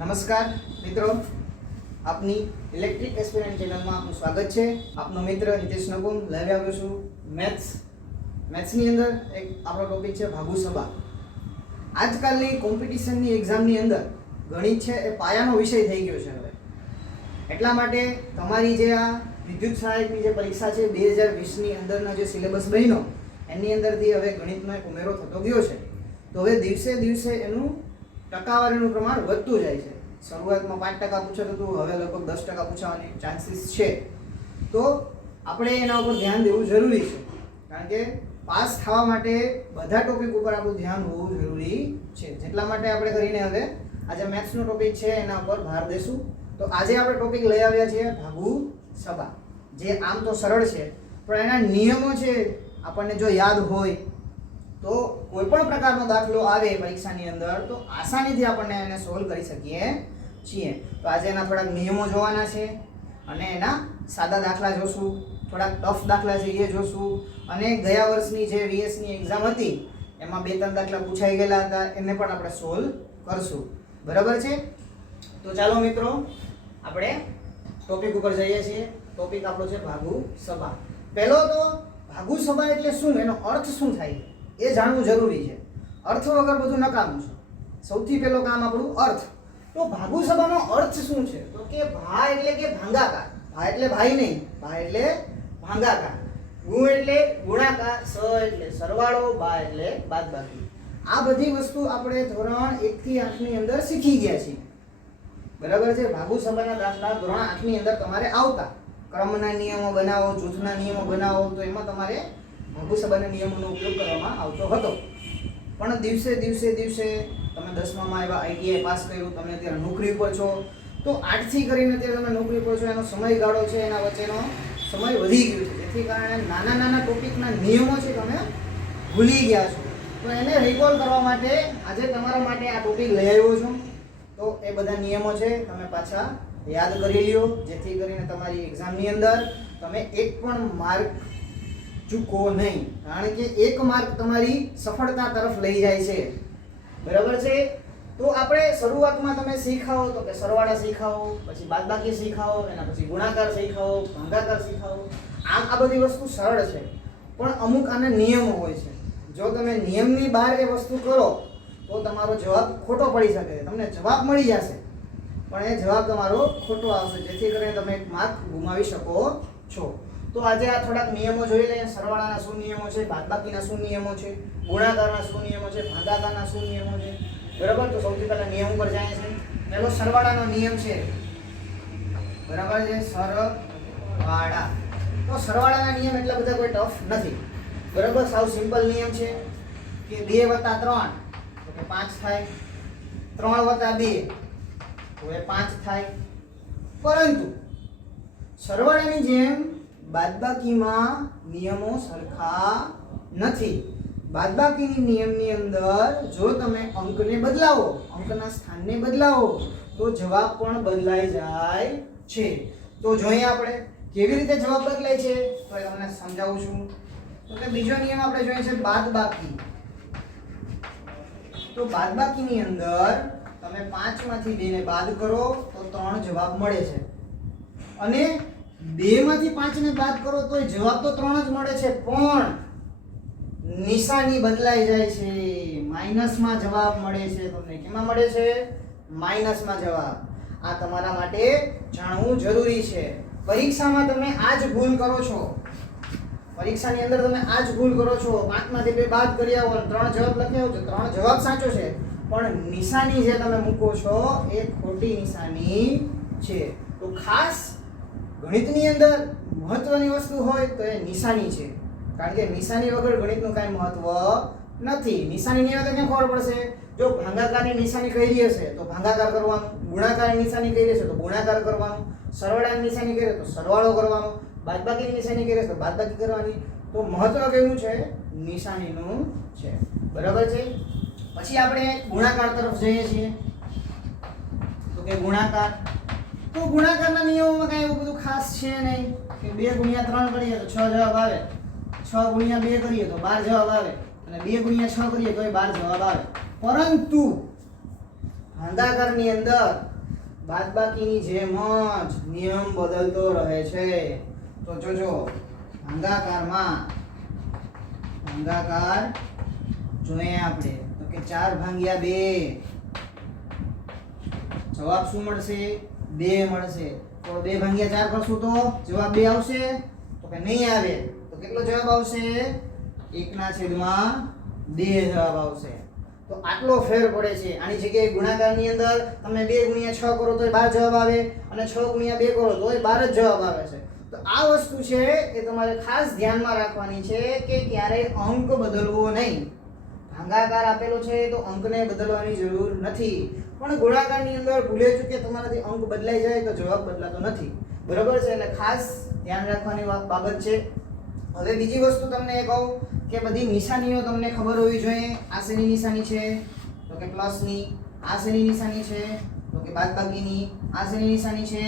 નમસ્કાર મિત્રો, આપની ઇલેક્ટ્રિક એસ્પિરન્ટ ચેનલમાં આપનું સ્વાગત છે. આપનો મિત્ર નિતેશ નકુમ લાવી આવ્યો છું મેથ્સની અંદર એક આપણો ટોપિક છે ભાગુસભા. આજકાલની કોમ્પિટિશનની એક્ઝામની અંદર ગણિત છે એ પાયાનો વિષય થઈ ગયો છે. હવે એટલા માટે તમારી જે આ વિદ્યુત સહાયકની જે પરીક્ષા છે 2020ની અંદરનો જે સિલેબસ બન્યો એની અંદરથી હવે ગણિતનો એક ઉમેરો થતો ગયો છે. તો હવે દિવસે દિવસે એનું ટકાવારીનું પ્રમાણ વધતું જાય છે. શરૂઆતમાં 5% પૂછાતું હતું, હવે લગભગ 10% પૂછાવાની ચાન્સીસ છે. તો આપણે એના ઉપર ધ્યાન દેવું જરૂરી છે, કારણ કે પાસ થવા માટે બધા ટોપિક ઉપર આપણું ધ્યાન હોવું જરૂરી છે. જેટલા માટે આપણે કરીને હવે આજે મેથ્સનો ટોપિક છે એના ઉપર ભાર દેશું. તો આજે આપણે ટોપિક લઈ આવ્યા છીએ ભાગુસભા, જે આમ તો સરળ છે પણ એના નિયમો છે આપણને જો યાદ હોય તો કોઈ પણ પ્રકારનો દાખલો આવે પરીક્ષાની અંદર તો આસાનીથી આપણને એને સોલ્વ કરી શકીએ છીએ. તો આજે એના થોડાક નિયમો જોવાના છે અને એના સાદા દાખલા જોશું, થોડાક ટફ દાખલા છે એ જોશું, અને ગયા વર્ષની જે વીએસની એક્ઝામ હતી એમાં 2-3 દાખલા પૂછાઈ ગયેલા હતા એને પણ આપણે સોલ્વ કરશું. બરાબર છે? તો ચાલો મિત્રો આપણે ટોપિક ઉપર જઈએ છીએ. ટોપિક આપણો છે ભાગુસભા. પહેલો તો ભાગુસભા એટલે શું, એનો અર્થ શું થાય એ જાણવું જરૂરી છે. અર્થ વગર બધું નકામું છે. સૌથી પહેલો કામ આપણું અર્થ. તો ભાગુસભાનો અર્થ શું છે? તો કે ભા એટલે કે ભાંગાકાર. ભા એટલે ભાઈ નહીં, ભા એટલે ભાંગાકાર. ગુણ એટલે ગુણાકાર, સ એટલે સરવાળો, બા એટલે બાદબાકી. આ બધી વસ્તુ આપણે ધોરણ 1 થી 8 ની અંદર શીખી ગયા છીએ. બરાબર છે? ભાગુસભાના દાખલા ધોરણ 8 ની અંદર તમારે આવતા. ક્રમના નિયમો બનાવો, જૂથના નિયમો બનાવો, તો એમાં તમારે ભાગુસભાના નિયમોનો ઉપયોગ કરવામાં આવતો હતો. પણ દિવસે તમે 10મામાં આવ્યા, આઈટીઆઈ પાસ કર્યું, તમે અત્યારે નોકરી ઉપર છો. તો 8 થી કરીને અત્યારે તમે નોકરી ઉપર છો, એનો સમયગાળો છે, એના વચ્ચેનો સમય વધી ગયો છે. જેથી કારણે નાના ટોપિકના નિયમો છે તમે ભૂલી ગયા છો. તો એને રિકોલ કરવા માટે આજે તમારા માટે આ ટોપિક લઈ આવ્યો છું. તો એ બધા નિયમો છે તમે પાછા યાદ કરી લ્યો, જેથી કરીને તમારી એક્ઝામની અંદર તમે એક પણ માર્ક ચૂકો નહીં. કારણ કે 1 માર્ક તમારી સફળતા તરફ લઈ જાય છે. બરાબર છે? તો આપણે શરૂઆતમાં તમે શીખાવો તો કે સરવાળા શીખાવો, પછી બાદબાકી શીખાવો, એના પછી ગુણાકાર શીખાવો, ભાગાકાર શીખાવો. આ બધી વસ્તુ સરળ છે, પણ અમુક આના નિયમો હોય છે. જો તમે નિયમની બહાર એ વસ્તુ કરો તો તમારો જવાબ ખોટો પડી શકે છે. તમને જવાબ મળી જશે પણ એ જવાબ તમારો ખોટો આવશે, જેથી કરીને તમે એક માર્ક ગુમાવી શકો છો. તો આજે આ થોડાક નિયમો જોઈ લઈએ. સરવાળાના શું નિયમો છે, બાદબાકીના શું નિયમો છે, ગુણાકારના શું નિયમો છે, ભાગાકારના શું નિયમો છે. બરાબર? તો સૌથી પહેલા નિયમ ઉપર જાય છે. પહેલો સરવાળાનો નિયમ છે. બરાબર છે? સરવાળા. તો સરવાળાના નિયમ એટલા બધા કોઈ ટફ નથી. બરાબર? સાવ સિમ્પલ નિયમ છે કે 2 + 3 તો કે 5 થાય, 3 + 2 તો એ 5 થાય. પરંતુ સરવાળાની જેમ બાદબાકીમાં નિયમો સરખા નથી. બાદબાકીની નિયમની અંદર જો તમે અંકને બદલાવો, અંકના સ્થાનને બદલાવો તો જવાબ પણ બદલાઈ જાય છે. તો જોઈએ આપણે કેવી રીતે જવાબ બદલાય છે, તો એ તમને સમજાવું છું. તો કે બીજો નિયમ આપણે જોઈએ છે બાદબાકી. તો બાદબાકીની અંદર તમે 5 માંથી 2 ને બાદ કરો તો 3 જવાબ મળે છે, અને 2 માંથી 5 ને બાદ કરો તો જવાબ તો 3 જ મળે છે, પણ નિશાની બદલાઈ જાય છે. માઈનસમાં જવાબ મળે છે. તમને કેમાં મળે છે? માઈનસમાં જવાબ. આ તમારા માટે જાણવું જરૂરી છે. પરીક્ષામાં તમે આ જ ભૂલ કરો છો. પરીક્ષાની અંદર તમે આ જ ભૂલ કરો છો. 5 માંથી 2 બાદ કરી આવો અને 3 જવાબ લખી આવો છો. 3 જવાબ સાચો છે, પણ નિશાની જે તમે મૂકો છો એ ખોટી નિશાની છે. તો ખાસ ગણિતની અંદર મહત્વની વસ્તુ હોય તો એ નિશાની છે. કારણ કે નિશાની વગર ગણિતનું કાંઈ મહત્વ નથી. નિશાની નહીં હોય તો કેમ ખબર પડશે? જો ભાગાકારની નિશાની કરી હશે તો ભાગાકાર કરવાનું, ગુણાકારની નિશાની કરી હશે તો ગુણાકાર કરવાનું, સરવાળાની નિશાની કરી તો સરવાળો કરવાનો, બાદબાકીની નિશાની કરી તો બાદબાકી કરવાની. તો મહત્વ કેવું છે? નિશાનીનું છે. બરાબર છે? પછી આપણે ગુણાકાર તરફ જઈએ છીએ. તો કે ગુણાકાર. તો ગુણાકારના નિયમોમાં કાંઈ એવું બધું ખાસ છે નહીં કે 2 × 3 કરીએ તો 6 જવાબ આવે, 6 × 2 કરીએ તો 12 જવાબ આવે, અને 2 × 6 કરીએ તો 12 જવાબ આવે. પરંતુ ભાગાકારની અંદર બાદબાકીની જેમ જ નિયમ બદલતો રહે છે. તો જોજો ભાગાકાર જોઈએ આપણે તો કે 4/2 જવાબ શું મળશે? 2 મળશે. તો 2/4 કરશું તો જવાબ 2 આવશે? તો કે નહીં આવે. તો કેટલો જવાબ આવશે? 1/2 જવાબ આવશે. તો આટલો ફેર પડે છે. આની જગ્યાએ ગુણાકારની અંદર તમે 2 × 6 કરો તોય 12 જવાબ આવે અને 6 × 2 કરો તોય 12 જ જવાબ આવે છે. તો આ વસ્તુ છે એ તમારે ખાસ ધ્યાનમાં રાખવાની છે કે ક્યારેય અંક બદલવો નહીં. ભાગાકાર આપેલો છે તો અંકને બદલવાની જરૂર નથી, પણ ગુણાકારની અંદર ભૂલે ચૂકે તમારાથી અંક બદલાઈ જાય તો જવાબ બદલાતો નથી. બરોબર છે? એટલે ખાસ ધ્યાન રાખવાની બાબત છે. હવે બીજી વસ્તુ તમને એ કહું કે બધી નિશાનીઓ તમને ખબર હોવી જોઈએ. આ શેની નિશાની છે? તો કે પ્લસની. આ શેની નિશાની છે? તો કે બાદબાકીની. આ શેની નિશાની છે?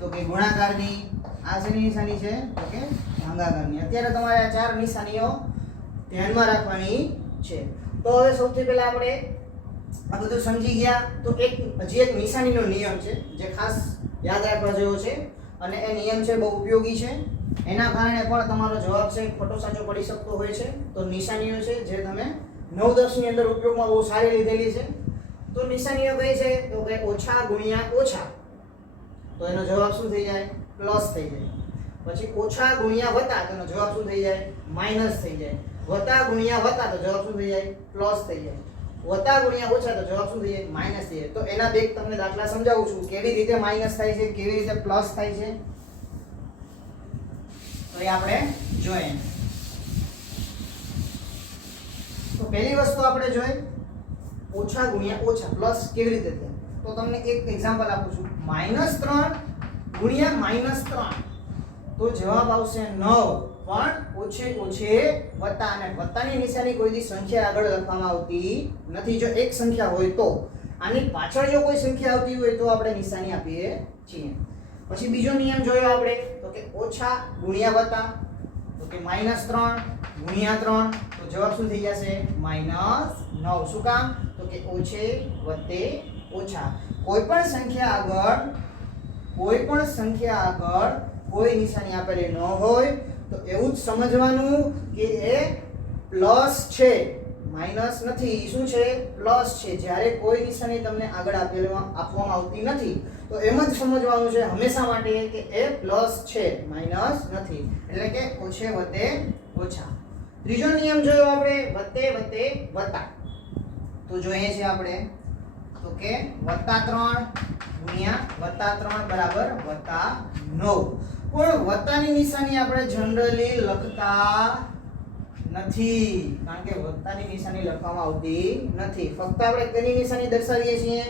તો કે ગુણાકારની. આ શેની નિશાની છે? તો કે ભાગાકારની. અત્યારે તમારે આ 4 નિશાનીઓ ધ્યાનમાં રાખવાની છે. તો હવે સૌથી પહેલા આપણે આ બધું સમજી ગયા તો હજી એક નિશાનીનો નિયમ છે જે ખાસ યાદ રાખવા જેવો છે અને એ નિયમ છે બહુ ઉપયોગી છે. એના કારણે પણ તમારો જવાબ છે ખોટો સાચો પડી શકતો હોય છે. તો નિશાનીઓ છે જે તમે 9-10 ની અંદર ઉપયોગમાં બહુ સારી લીધેલી છે. તો નિશાનીઓ કઈ છે? તો કે ઓછા ગુણ્યા ઓછા, તો એનો જવાબ શું થઈ જાય? પ્લસ થઈ જાય. પછી ઓછા ગુણ્યા વત્તા, તો એનો જવાબ શું થઈ જાય? માઈનસ થઈ જાય. વત્તા ગુણ્યા વત્તા, તો જવાબ શું થઈ જાય? પ્લસ થઈ જાય. વત્તા ગુણ્યા ઓછા, તો જવાબ શું થઈ જાય? માઈનસ થઈ જાય. તો એના બે તમને દાખલા સમજાવું છું કેવી રીતે માઈનસ થાય છે, કેવી રીતે પ્લસ થાય છે. તો એ આપણે જોઈએ. તો પહેલી વસ્તુ આપણે જોઈએ ઓછા ગુણ્યા ઓછા પ્લસ કેવી રીતે થાય. તો તમને એક એક્ઝામ્પલ આપું છું. -3 ગુણ્યા -3, તો જવાબ આવશે 9. પણ ઓછે ઓછે વત્તા, અને વત્તાની નિશાની કોઈ દી સંખ્યા આગળ લખવામાં આવતી નથી. જો એક સંખ્યા હોય તો, આની પાછળ જો કોઈ સંખ્યા આવતી હોય તો આપણે નિશાની આપીએ છીએ. પછી બીજો નિયમ જોયો આપણે તો કે ઓછા ગુણ્યા વત્તા, તો કે -3 ગુણ્યા 3, તો જવાબ શું થઈ જશે? -9. શું કામ? તો કે ઓછે વત્તે ઓછા. કોઈ પણ સંખ્યા આગળ કોઈ નિશાની આપેલી ન હોય તો એવું જ સમજવાનું કે એ પ્લસ છે, માઈનસ નથી. શું છે? પ્લસ છે. જ્યારે કોઈ નિશાની તમને આગળ આપવામાં આવતી નથી તો એમ જ સમજવાનું છે હંમેશા માટે કે એ પ્લસ છે, માઈનસ નથી. એટલે કે ઓછે વત્તે ઓછા. ત્રીજો નિયમ જોયો આપણે વત્તે વત્તે વત્તા. તો જોઈએ છે આપણે તો કે +3 ગુણ્યા +3 બરાબર +9. પણ વત્તાની નિશાની આપણે જનરલી લખતા નથી, કારણ કે વત્તાની નિશાની લખવામાં આવતી નથી. ફક્ત આપણે કઈ નિશાની દર્શાવીએ છીએ?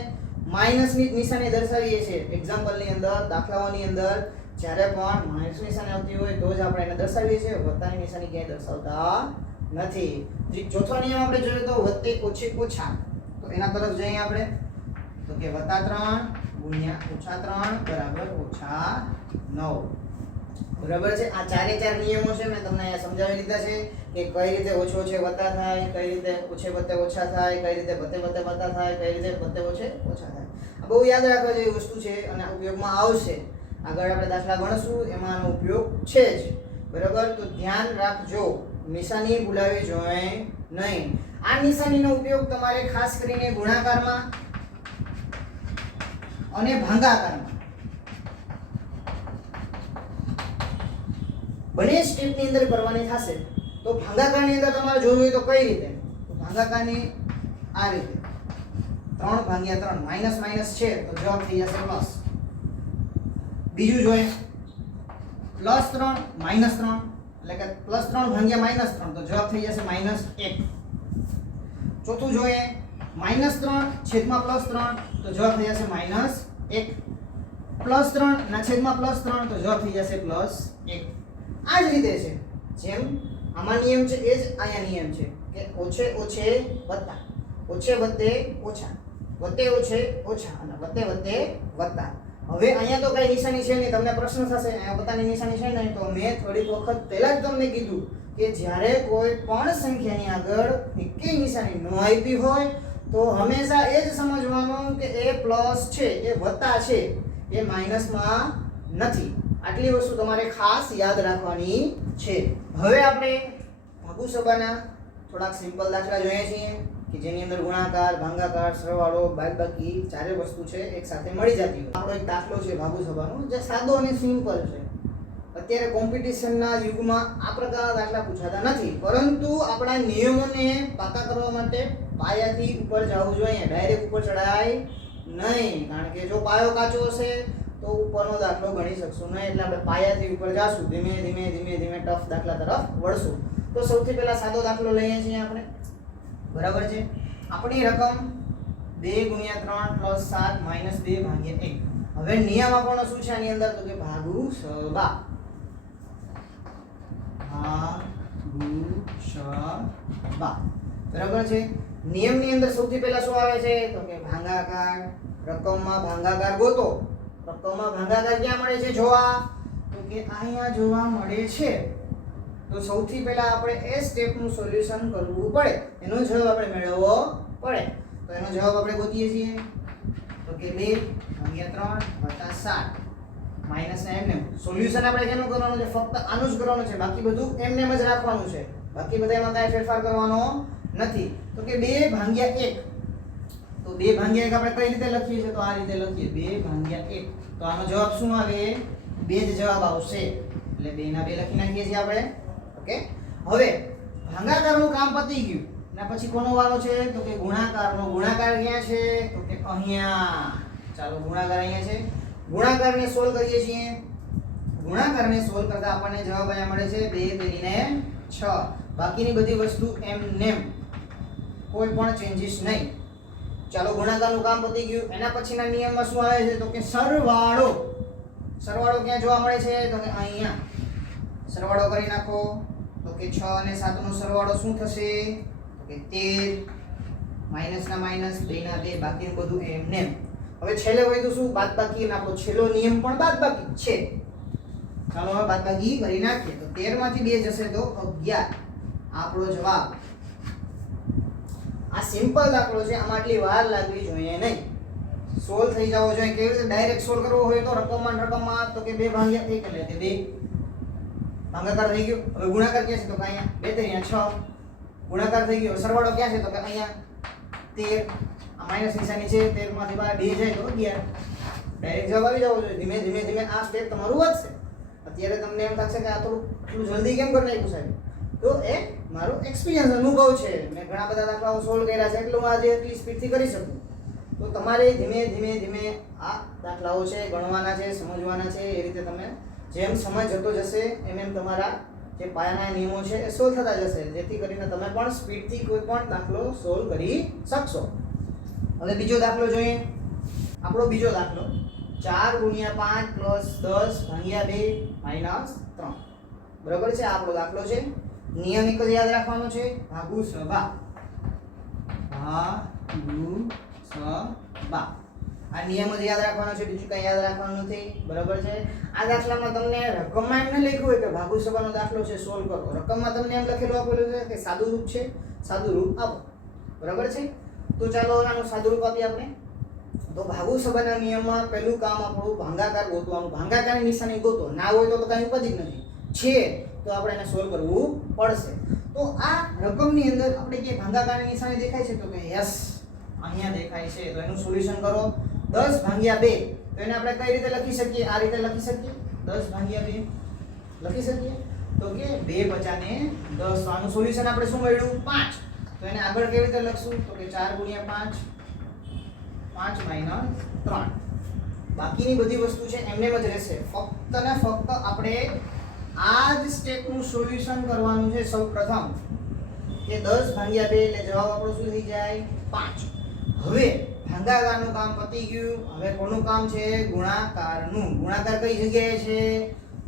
માઈનસની નિશાની દર્શાવીએ છીએ. એક્ઝામ્પલની અંદર, દાખલાઓની અંદર જ્યારે પણ માઈનસ નિશાની આવતી હોય તો જ આપણે એને દર્શાવીએ છીએ. વત્તાની નિશાની ક્યાંય દર્શાવતા નથી. ચોથો નિયમ આપણે જોઈએ તો વત્તે ઓછે ઓછા. તો એના તરફ જઈએ આપણે તો કે +3 ગુણ્યા -3 બરાબર -9. બરાબર છે? આ ચારે ચાર નિયમો છે મેં તમને અહીંયા સમજાવી દીધા છે કે કઈ રીતે ઓછે ઓછે વત્તા થાય, કઈ રીતે ઓછે વત્તે ઓછા થાય, કઈ રીતે વત્તે વત્તે વત્તા થાય, કઈ રીતે વત્તે ઓછે ઓછા થાય. આ બહુ યાદ રાખવા જેવી વસ્તુ છે અને ઉપયોગમાં આવશે. આગળ આપણે દાખલા ગણશું એમાં આનો ઉપયોગ છે જ. બરાબર? તો ધ્યાન રાખજો, નિશાની ભૂલાવી જોઈએ નહીં. આ નિશાનીનો ઉપયોગ તમારે ખાસ કરીને ગુણાકારમાં અને ભાગાકારમાં બંને સ્ટેપની અંદર કરવાની થશે. તો ભાગાકારની અંદર તમારે જોવું હોય તો કઈ રીતે? તો ભાગાકારની આ રીતે 3/3 માઈનસ માઈનસ છે તો જવાબ થઈ જશે પ્લસ. બીજું જોઈએ +3 -3 એટલે કે +3 ભાગ્યા -3 તો જવાબ થઈ જશે -1. ચોથું જોઈએ -3 છેદમાં +3 તો જવાબ થઈ જશે -1. +3 ના છેદમાં +3 તો જવાબ થઈ જશે +1. આ જ રીતે છે જેમ આમાં નિયમ છે એ જ અહીંયા નિયમ છે કે ઓછે ઓછે વત્તા, ઓછે વત્તે ઓછા, વત્તે ઓછે ઓછા અને વત્તે વત્તે વત્તા. હવે અહીંયા તો કઈ નિશાની છે નહીં. તમને પ્રશ્ન થશે અહીંયા વત્તાની નિશાની છે નહીં, તો મેં થોડીક વખત પહેલા જ તમને કીધું કે જ્યારે કોઈ પણ સંખ્યાની આગળ એકેય નિશાની ન આપી હોય તો હંમેશા એ જ સમજવાનું કે એ પ્લસ છે એ વત્તા છે એ માઇનસમાં નથી. આટલી વસ્તુ તમારે ખાસ યાદ રાખવાની છે. હવે આપણે ભાગુસભાના થોડાક સિમ્પલ દાખલા જોઈએ છીએ કે જેની અંદર ગુણાકાર, ભાગાકાર, સરવાળો, બાદબાકી ચારે વસ્તુ છે એક સાથે મળી જતી હોય. આપણો એક દાખલો છે ભાગુસભાનો જે સાદો અને સિમ્પલ છે. અત્યારે કોમ્પિટિશનના યુગમાં આ પ્રકારના દાખલા પૂછાતા નથી, પરંતુ આપણા નિયમોને પાકા કરવા માટે પાયાથી ઉપર જવું જોઈએ. ડાયરેક્ટ ઉપર ચડાય નહીં, કારણ કે જો પાયો કાચો હશે તો ઉપરનો દાખલો ગણી શકશું નહીં. એટલે આપણે પાયાથી ઉપર જાશું, ધીમે ધીમે ધીમે ધીમે ટફ દાખલા તરફ વળશું. તો સૌથી પહેલા સાદો દાખલો લઈએ છીએ આપણે. બરાબર છે. આપણી રકમ 2 × 3 + 7 - 2 / 1. હવે નિયમ આપણો શું છે આની અંદર? તો કે ભાગુસભા. ભાગુસભા. બરાબર છે. નિયમની અંદર સૌથી પહેલા શું આવે છે? તો કે ભાગાકાર. રકમમાં ભાગાકાર ગોતો. રકમમાં ભાગાકાર ક્યાં મળે છે જોવા? તો કે અહીંયા જોવા મળે છે. તો સૌથી પહેલા આપણે એ સ્ટેપનું સોલ્યુશન કરવું પડે, એનો જવાબ આપણે મેળવવો પડે. તો એનો જવાબ આપણે ગોતીએ છીએ. તો કે 2 × 3 + 7 માઈનસ ને એમને સોલ્યુશન આપણે કેનું કરવાનું છે? ફક્ત આનું જ કરવાનું છે. બાકી બધું એમને જ રાખવાનું છે. બાકી બધા એમાં કાંઈ ફેરફાર કરવાનો નથી. તો કે 2 / 1. તો 2 / 1 આપણે કઈ રીતે લખીએ છીએ? તો આ રીતે લખીએ 2 / 1. તો આનો જવાબ શું આવે? 2 જ જવાબ આવશે. એટલે 2 ના 2 લખી નાખીએ છીએ આપણે. ઓકે. હવે ભાગાકારનું કામ પતી ગયું. એના પછી કોનો વારો છે? તો કે ગુણાકારનો. ગુણાકાર ક્યાં છે? તો કે અહીંયા. ચાલો ગુણાકાર અહીંયા છે. ગુણાકારને સોલ્વ કરીએ છીએ. ગુણાકારને સોલ્વ કરતા આપણને જવાબ અહીંયા મળે છે 2 તેરીને 6. બાકીની બધી વસ્તુ એમ નેમ, કોઈ પણ ચેન્જીસ નહીં. ચાલો ગુણાકારનું કામ પતી ગયું. એના પછીના નિયમમાં શું આવે છે? તો કે સરવાળો. સરવાળો ક્યાં જોવા મળે છે? તો કે અહીંયા. સરવાળો કરી નાખો. તો કે 6 અને 7 નો સરવાળો શું થશે? તો કે 13 માઈનસ ના માઈનસ 2 ના 2 બાકી બધું એમ નેમ. હવે છેલ્લે વધ્યું શું? બાદબાકી. આપણો છેલ્લો નિયમ પણ બાદબાકી છે. ચાલો હવે બાદબાકી કરી નાખીએ. તો 13 માંથી 2 જશે તો 11. આપણો જવાબ. આ સિમ્પલ દાખલો છે, આમાં આટલી વાર લાગવી જોઈએ નહીં. સોલ્વ થઈ જવો જોઈએ. કેવી રીતે ડાયરેક્ટ સોલ્વ કરવો હોય તો રકમમાં તો કે 2 / 1 એટલે કે 2 ભાગાકાર થઈ ગયો. હવે ગુણાકાર ક્યાં છે? તો કે અહીંયા 2 તેરી 6. ગુણાકાર થઈ ગયો. સરવાળો ક્યાં છે? તો કે અહીંયા 13. આ માઈનસ નિશાની છે. 13 માંથી 2 જાય તો 11. ડાયરેક્ટ જવાબ આવી જવો જોઈએ. ધીમે ધીમે ધીમે આ સ્ટેપ તમારું વધશે. અત્યારે તમને એમ થશે કે આ થોડું જલ્દી કેમ કરી નાખ્યું સાહેબ? તો એ મારો એક્સપિરિયન્સ અનુભવ છે. મેં ઘણા બધા દાખલાઓ સોલ્વ કર્યા છે, એટલે હું આજે એટલી સ્પીડથી કરી શકું. તો તમારે ધીમે ધીમે ધીમે આ દાખલાઓ છે ગણવાના છે, સમજવાના છે. એ રીતે તમે જેમ સમય જતો જશે એમ તમારા જે પાયાના નિયમો છે એ સોલ્વ થતા જશે, જેથી કરીને તમે પણ સ્પીડથી કોઈ પણ દાખલો સોલ્વ કરી શકશો. હવે બીજો દાખલો જોઈએ. આપણો બીજો દાખલો 4 × 5 + 10 / 2 - 3. બરાબર છે. આપણો દાખલો છે. નિયમ એક જ યાદ રાખવાનો છે, ભાગુસભા. ભાગુસભા. આ નિયમ જ યાદ રાખવાનો છે, બીજું કંઈ યાદ રાખવાનું નથી. બરાબર છે. આ દાખલામાં તમને રકમમાં એમ ન લખ્યું હોય કે ભાગુસભાનો દાખલો છે સોલ્વ કરો. રકમમાં તમને એમ લખેલું આપેલું છે કે સાદું રૂપ છે, સાદું રૂપ આપો. બરાબર છે. તો ચાલો આનું સાદું રૂપ આપીએ આપણે. તો ભાગુસભાના નિયમમાં પહેલું કામ આપણું ભાગાકાર ગોતવાનું. ભાગાકારની નિશાની ગોતો. ના હોય તો કાંઈ ઉપાધિ જ નથી. છે તો આપણે એને સોલ્વ કરવું પડશે. તો આ રકમની અંદર આપણે જે ભાગાકારની નિશાની દેખાય છે તો કે યસ અહીંયા દેખાય છે. તો એનું સોલ્યુશન કરો. 10 / 2. તો એને આપણે કઈ રીતે લખી શકીએ? આ રીતે લખી શકીએ. 10 / 2 લખી શકીએ. તો કે 2 × 5 = 10. તો આનું સોલ્યુશન આપણે શું મળ્યું? 5. તો એને આગળ કેવી રીતે લખશું? તો કે 4 × 5 - 3. બાકીની બધી વસ્તુ છે એમને જ રહેશે. ફક્ત ને ફક્ત આપણે આ જ સ્ટેપનું સોલ્યુશન કરવાનું છે સૌપ્રથમ. કે 10 / 2 એટલે જવાબ આપણો શું થઈ જાય? 5. હવે ભાગાકારનું કામ પતી ગયું. હવે કોનું કામ છે? ગુણાકારનું. ગુણાકાર કઈ જગ્યાએ છે?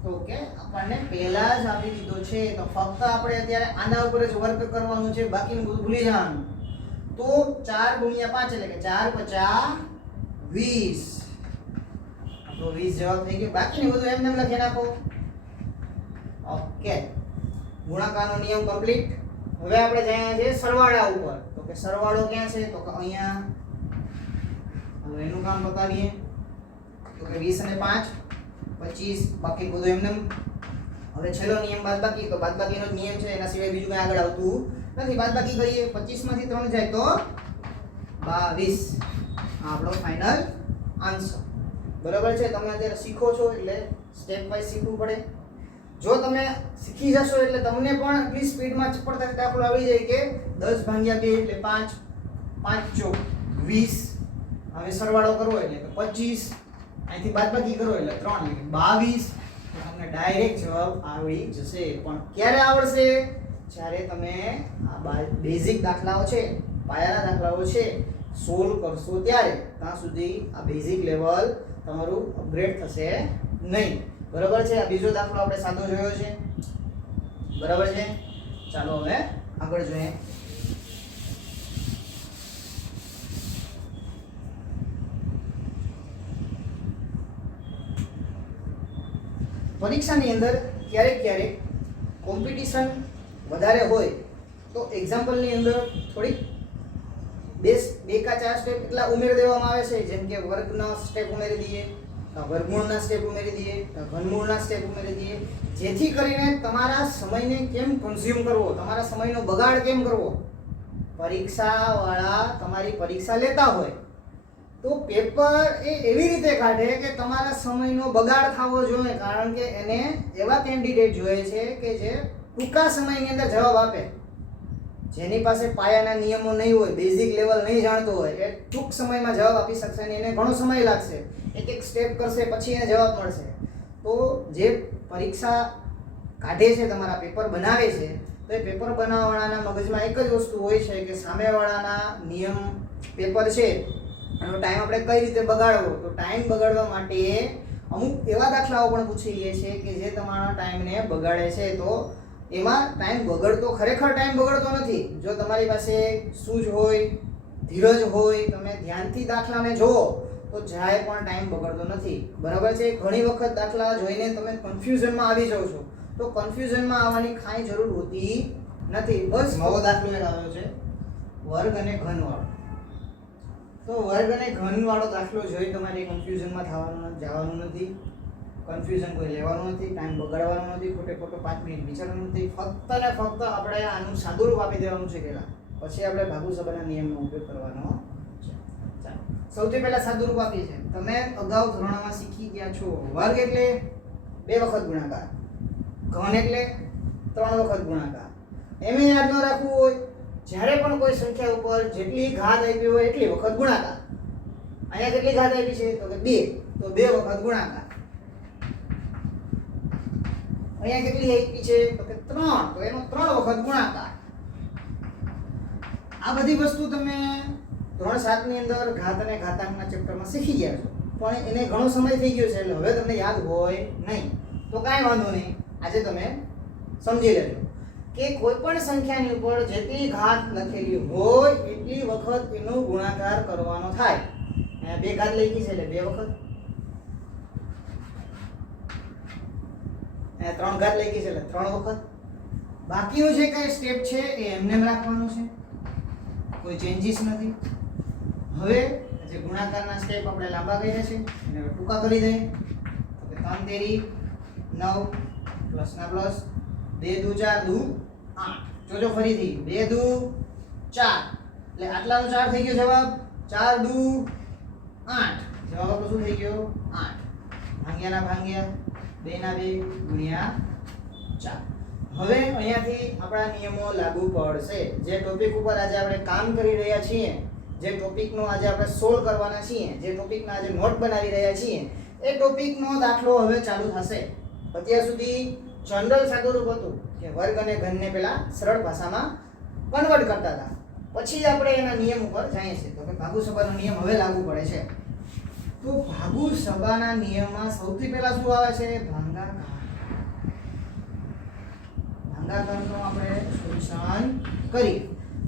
તો કે આપણને પહેલા જ આપી દીધો છે. તો ફક્ત આપણે અત્યારે આના ઉપર જ વર્ક કરવાનું છે, બાકીનું બધું ભૂલી જવાનું. તો 4 × 5 એટલે કે 4 × 5 = 20. તો 20 જવાબ થઈ ગયો. બાકીનું બધું એમને લખી નાખો. ઓકે. ગુણાકારનો નિયમ કમ્પ્લીટ. હવે આપણે જઈએ છીએ સરવાળા ઉપર. તો કે સરવાળો ક્યાં છે? તો કે અહીંયા. હવે એનું કામ બતાવીએ. તો કે 20 અને 5 25, બાકી બધું એમને. હવે છેલ્લો નિયમ બાદબાકી. તો બાદબાકીનો જ નિયમ છે, એના સિવાય બીજું કંઈ આગળ આવતું નથી. બાદબાકી કરીએ. 25 માંથી 3 જાય તો 22. આ આપણો ફાઇનલ આન્સર. બરાબર છે? તમે અત્યારે શીખો છો એટલે સ્ટેપ વાઇઝ શીખવું પડે. જો તમે શીખી જશો એટલે તમને પણ આટલી સ્પીડમાં ચપળતાથી દાખલો આવી જાય કે 10 ભાગ્યા 2 એટલે 5, 5 ચોક 20. હવે સરવાળો કરવો એટલે 25, અહીંથી બાદબાકી કરો એટલે 3 એટલે 22. તો તમને ડાયરેક્ટ જવાબ આવી જશે. પણ ક્યારે આવડશે? જ્યારે તમે આ બેઝિક દાખલાઓ છે, પાયાના દાખલાઓ છે, સોલ્વ કરશો ત્યારે. ત્યાં સુધી આ બેઝિક લેવલ તમારું અપગ્રેડ થશે નહીં. બરાબર છે? આ બીજો દાખલો આપણે સાદો જોયો છે. બરાબર છે? ચાલો હવે આગળ જોઈએ. પરીક્ષાની અંદર ક્યારેક કોમ્પિટિશન વધારે હોય તો એક્ઝામ્પલની અંદર થોડીક બે કા ચાર સ્ટેપ એટલા ઉમેરી દેવામાં આવે છે. જેમ કે વર્ગના સ્ટેપ ઉમેરી દઈએ, વર્ગમૂળના સ્ટેપ ઉમેરી દઈએ, ઘનમૂળના સ્ટેપ ઉમેરી દઈએ, જેથી કરીને તમારા સમયને કેમ કન્ઝ્યુમ કરવો, તમારા સમયનો બગાડ કેમ કરવો. પરીક્ષાવાળા તમારી પરીક્ષા લેતા હોય તો પેપર એ એવી રીતે કાઢે કે તમારા સમયનો બગાડ થવો જોઈએ. કારણ કે એને એવા કેન્ડિડેટ જોઈએ છે કે જે ટૂંકા સમયની અંદર જવાબ આપે. જેની પાસે પાયાના નિયમો નહીં હોય, બેઝિક લેવલ નહીં જાણતો હોય, એ ટૂંક સમયમાં જવાબ આપી શકશે નહીં. એને ઘણો સમય લાગશે, એક સ્ટેપ કરશે પછી એને જવાબ મળશે. તો જે પરીક્ષા કાઢે છે, તમારા પેપર બનાવે છે, તો એ પેપર બનાવવાવાળાના મગજમાં એક જ વસ્તુ હોય છે કે સામેવાળાના નિયમ પેપર છે એનો ટાઈમ આપણે કઈ રીતે બગાડવો. તો ટાઈમ બગાડવા માટે અમુક એવા દાખલાઓ પણ પૂછી લે છે કે જે તમારા ટાઈમને બગાડે છે. તો એમાં ટાઈમ બગડતો, ખરેખર ટાઈમ બગડતો નથી. જો તમારી પાસે સૂઝ હોય, ધીરજ હોય, તમે ધ્યાનથી દાખલાને જુઓ તો જરાય પણ ટાઈમ બગડતો નથી. બરાબર છે? ઘણી વખત દાખલા જોઈને તમે કન્ફ્યુઝનમાં આવી જાઓ છો. તો કન્ફ્યુઝનમાં આવવાની કાંઈ જરૂર હોતી નથી. બસ નવો દાખલો એક આવ્યો છે, વર્ગ અને ઘન વાળો. તો વર્ગ અને ઘન વાળો દાખલો જોઈ તમારે કન્ફ્યુઝનમાં જવાનું નથી. કન્ફ્યુઝન કોઈ લેવાનું નથી, ટાઈમ બગાડવાનો નથી, ખોટો 5 મિનિટ વિચારવાનું નથી. ફક્ત ને ફક્ત આપણે આનું સાદુરૂપ આપી દેવાનું છે પહેલા, પછી આપણે ભાગુ સભાના નિયમનો ઉપયોગ કરવાનો છે. ચાલો સૌથી પહેલા સાદુરૂપ આપી છે. તમે અગાઉ ધોરણમાં શીખી ગયા છો. વર્ગ એટલે 2 વખત ગુણાકાર, ઘન એટલે 3 વખત ગુણાકાર. એમ યાદ ન રાખવું હોય, જ્યારે પણ કોઈ સંખ્યા ઉપર જેટલી ઘાત આપી હોય એટલી વખત ગુણાકાર. અહીંયા કેટલી ઘાત આપી છે? તો કે 2, તો 2 વખત ગુણાકાર. અહીંયા કેટલી આપી છે? તો કે 3, તો એનો 3 વખત ગુણાકાર. આ બધી વસ્તુ તમે ધોરણ 7 ની અંદર ઘાત અને ઘાતાંકના ચેપ્ટરમાં શીખી ગયા છો, પણ એને ઘણો સમય થઈ ગયો છે એટલે હવે તમને યાદ હોય નહીં. તો કાંઈ વાંધો નહીં, આજે તમે સમજી લેજો કે કોઈ પણ સંખ્યાની ઉપર જેટલી ઘાત લખેલી હોય એટલી વખત એનો ગુણાકાર કરવાનો થાય. અહીંયા 2 ઘાત લખી છે એટલે 2 વખત, 3 ઘાત લખી છે એટલે 3 વખત. બાકીનું જે કઈ સ્ટેપ છે એ એમને રાખવાનું છે, કોઈ ચેન્જીસ નથી. હવે જે ગુણાકારના સ્ટેપ આપણે લાંબા કર્યા છે એને ટૂંકા કરી દઈએ. તો 3 તેરી 9 પ્લસના પ્લસ, 2 દુ 4 દુ 8. જોજો ફરીથી 2 દુ 4 એટલે આટલાનો 4 થઈ ગયો જવાબ. 4 દુ 8 જવાબ આપણો શું થઈ ગયો? 8. ભાગ્યાના ભાગ્યા 2 ના 2 ગુણ્યા 4. હવે અહીંયાથી આપણા નિયમો લાગુ પડશે. જે ટોપિક ઉપર આજે આપણે કામ કરી રહ્યા છીએ, જે ટોપિકનો આજે આપણે સોલ્વ કરવાના છીએ, જે ટોપિકના આજે નોટ બનાવી રહ્યા છીએ, એ ટોપિકનો દાખલો હવે ચાલુ થશે. અત્યાર સુધી જનરલ સાદુરૂપ હતું કે વર્ગ અને ઘનને પેલા સરળ ભાષામાં કન્વર્ટ કરતા હતા. પછી આપણે એના નિયમ ઉપર જઈએ છીએ. તો કે ભાગુ સભાનો નિયમ હવે લાગુ પડે છે. તો ભાગુ સભાના નિયમમાં સૌથી પહેલા શું આવે છે? ભાગાકાર. ભાગાકારનો આપણે સોલ્યુશન કરીએ.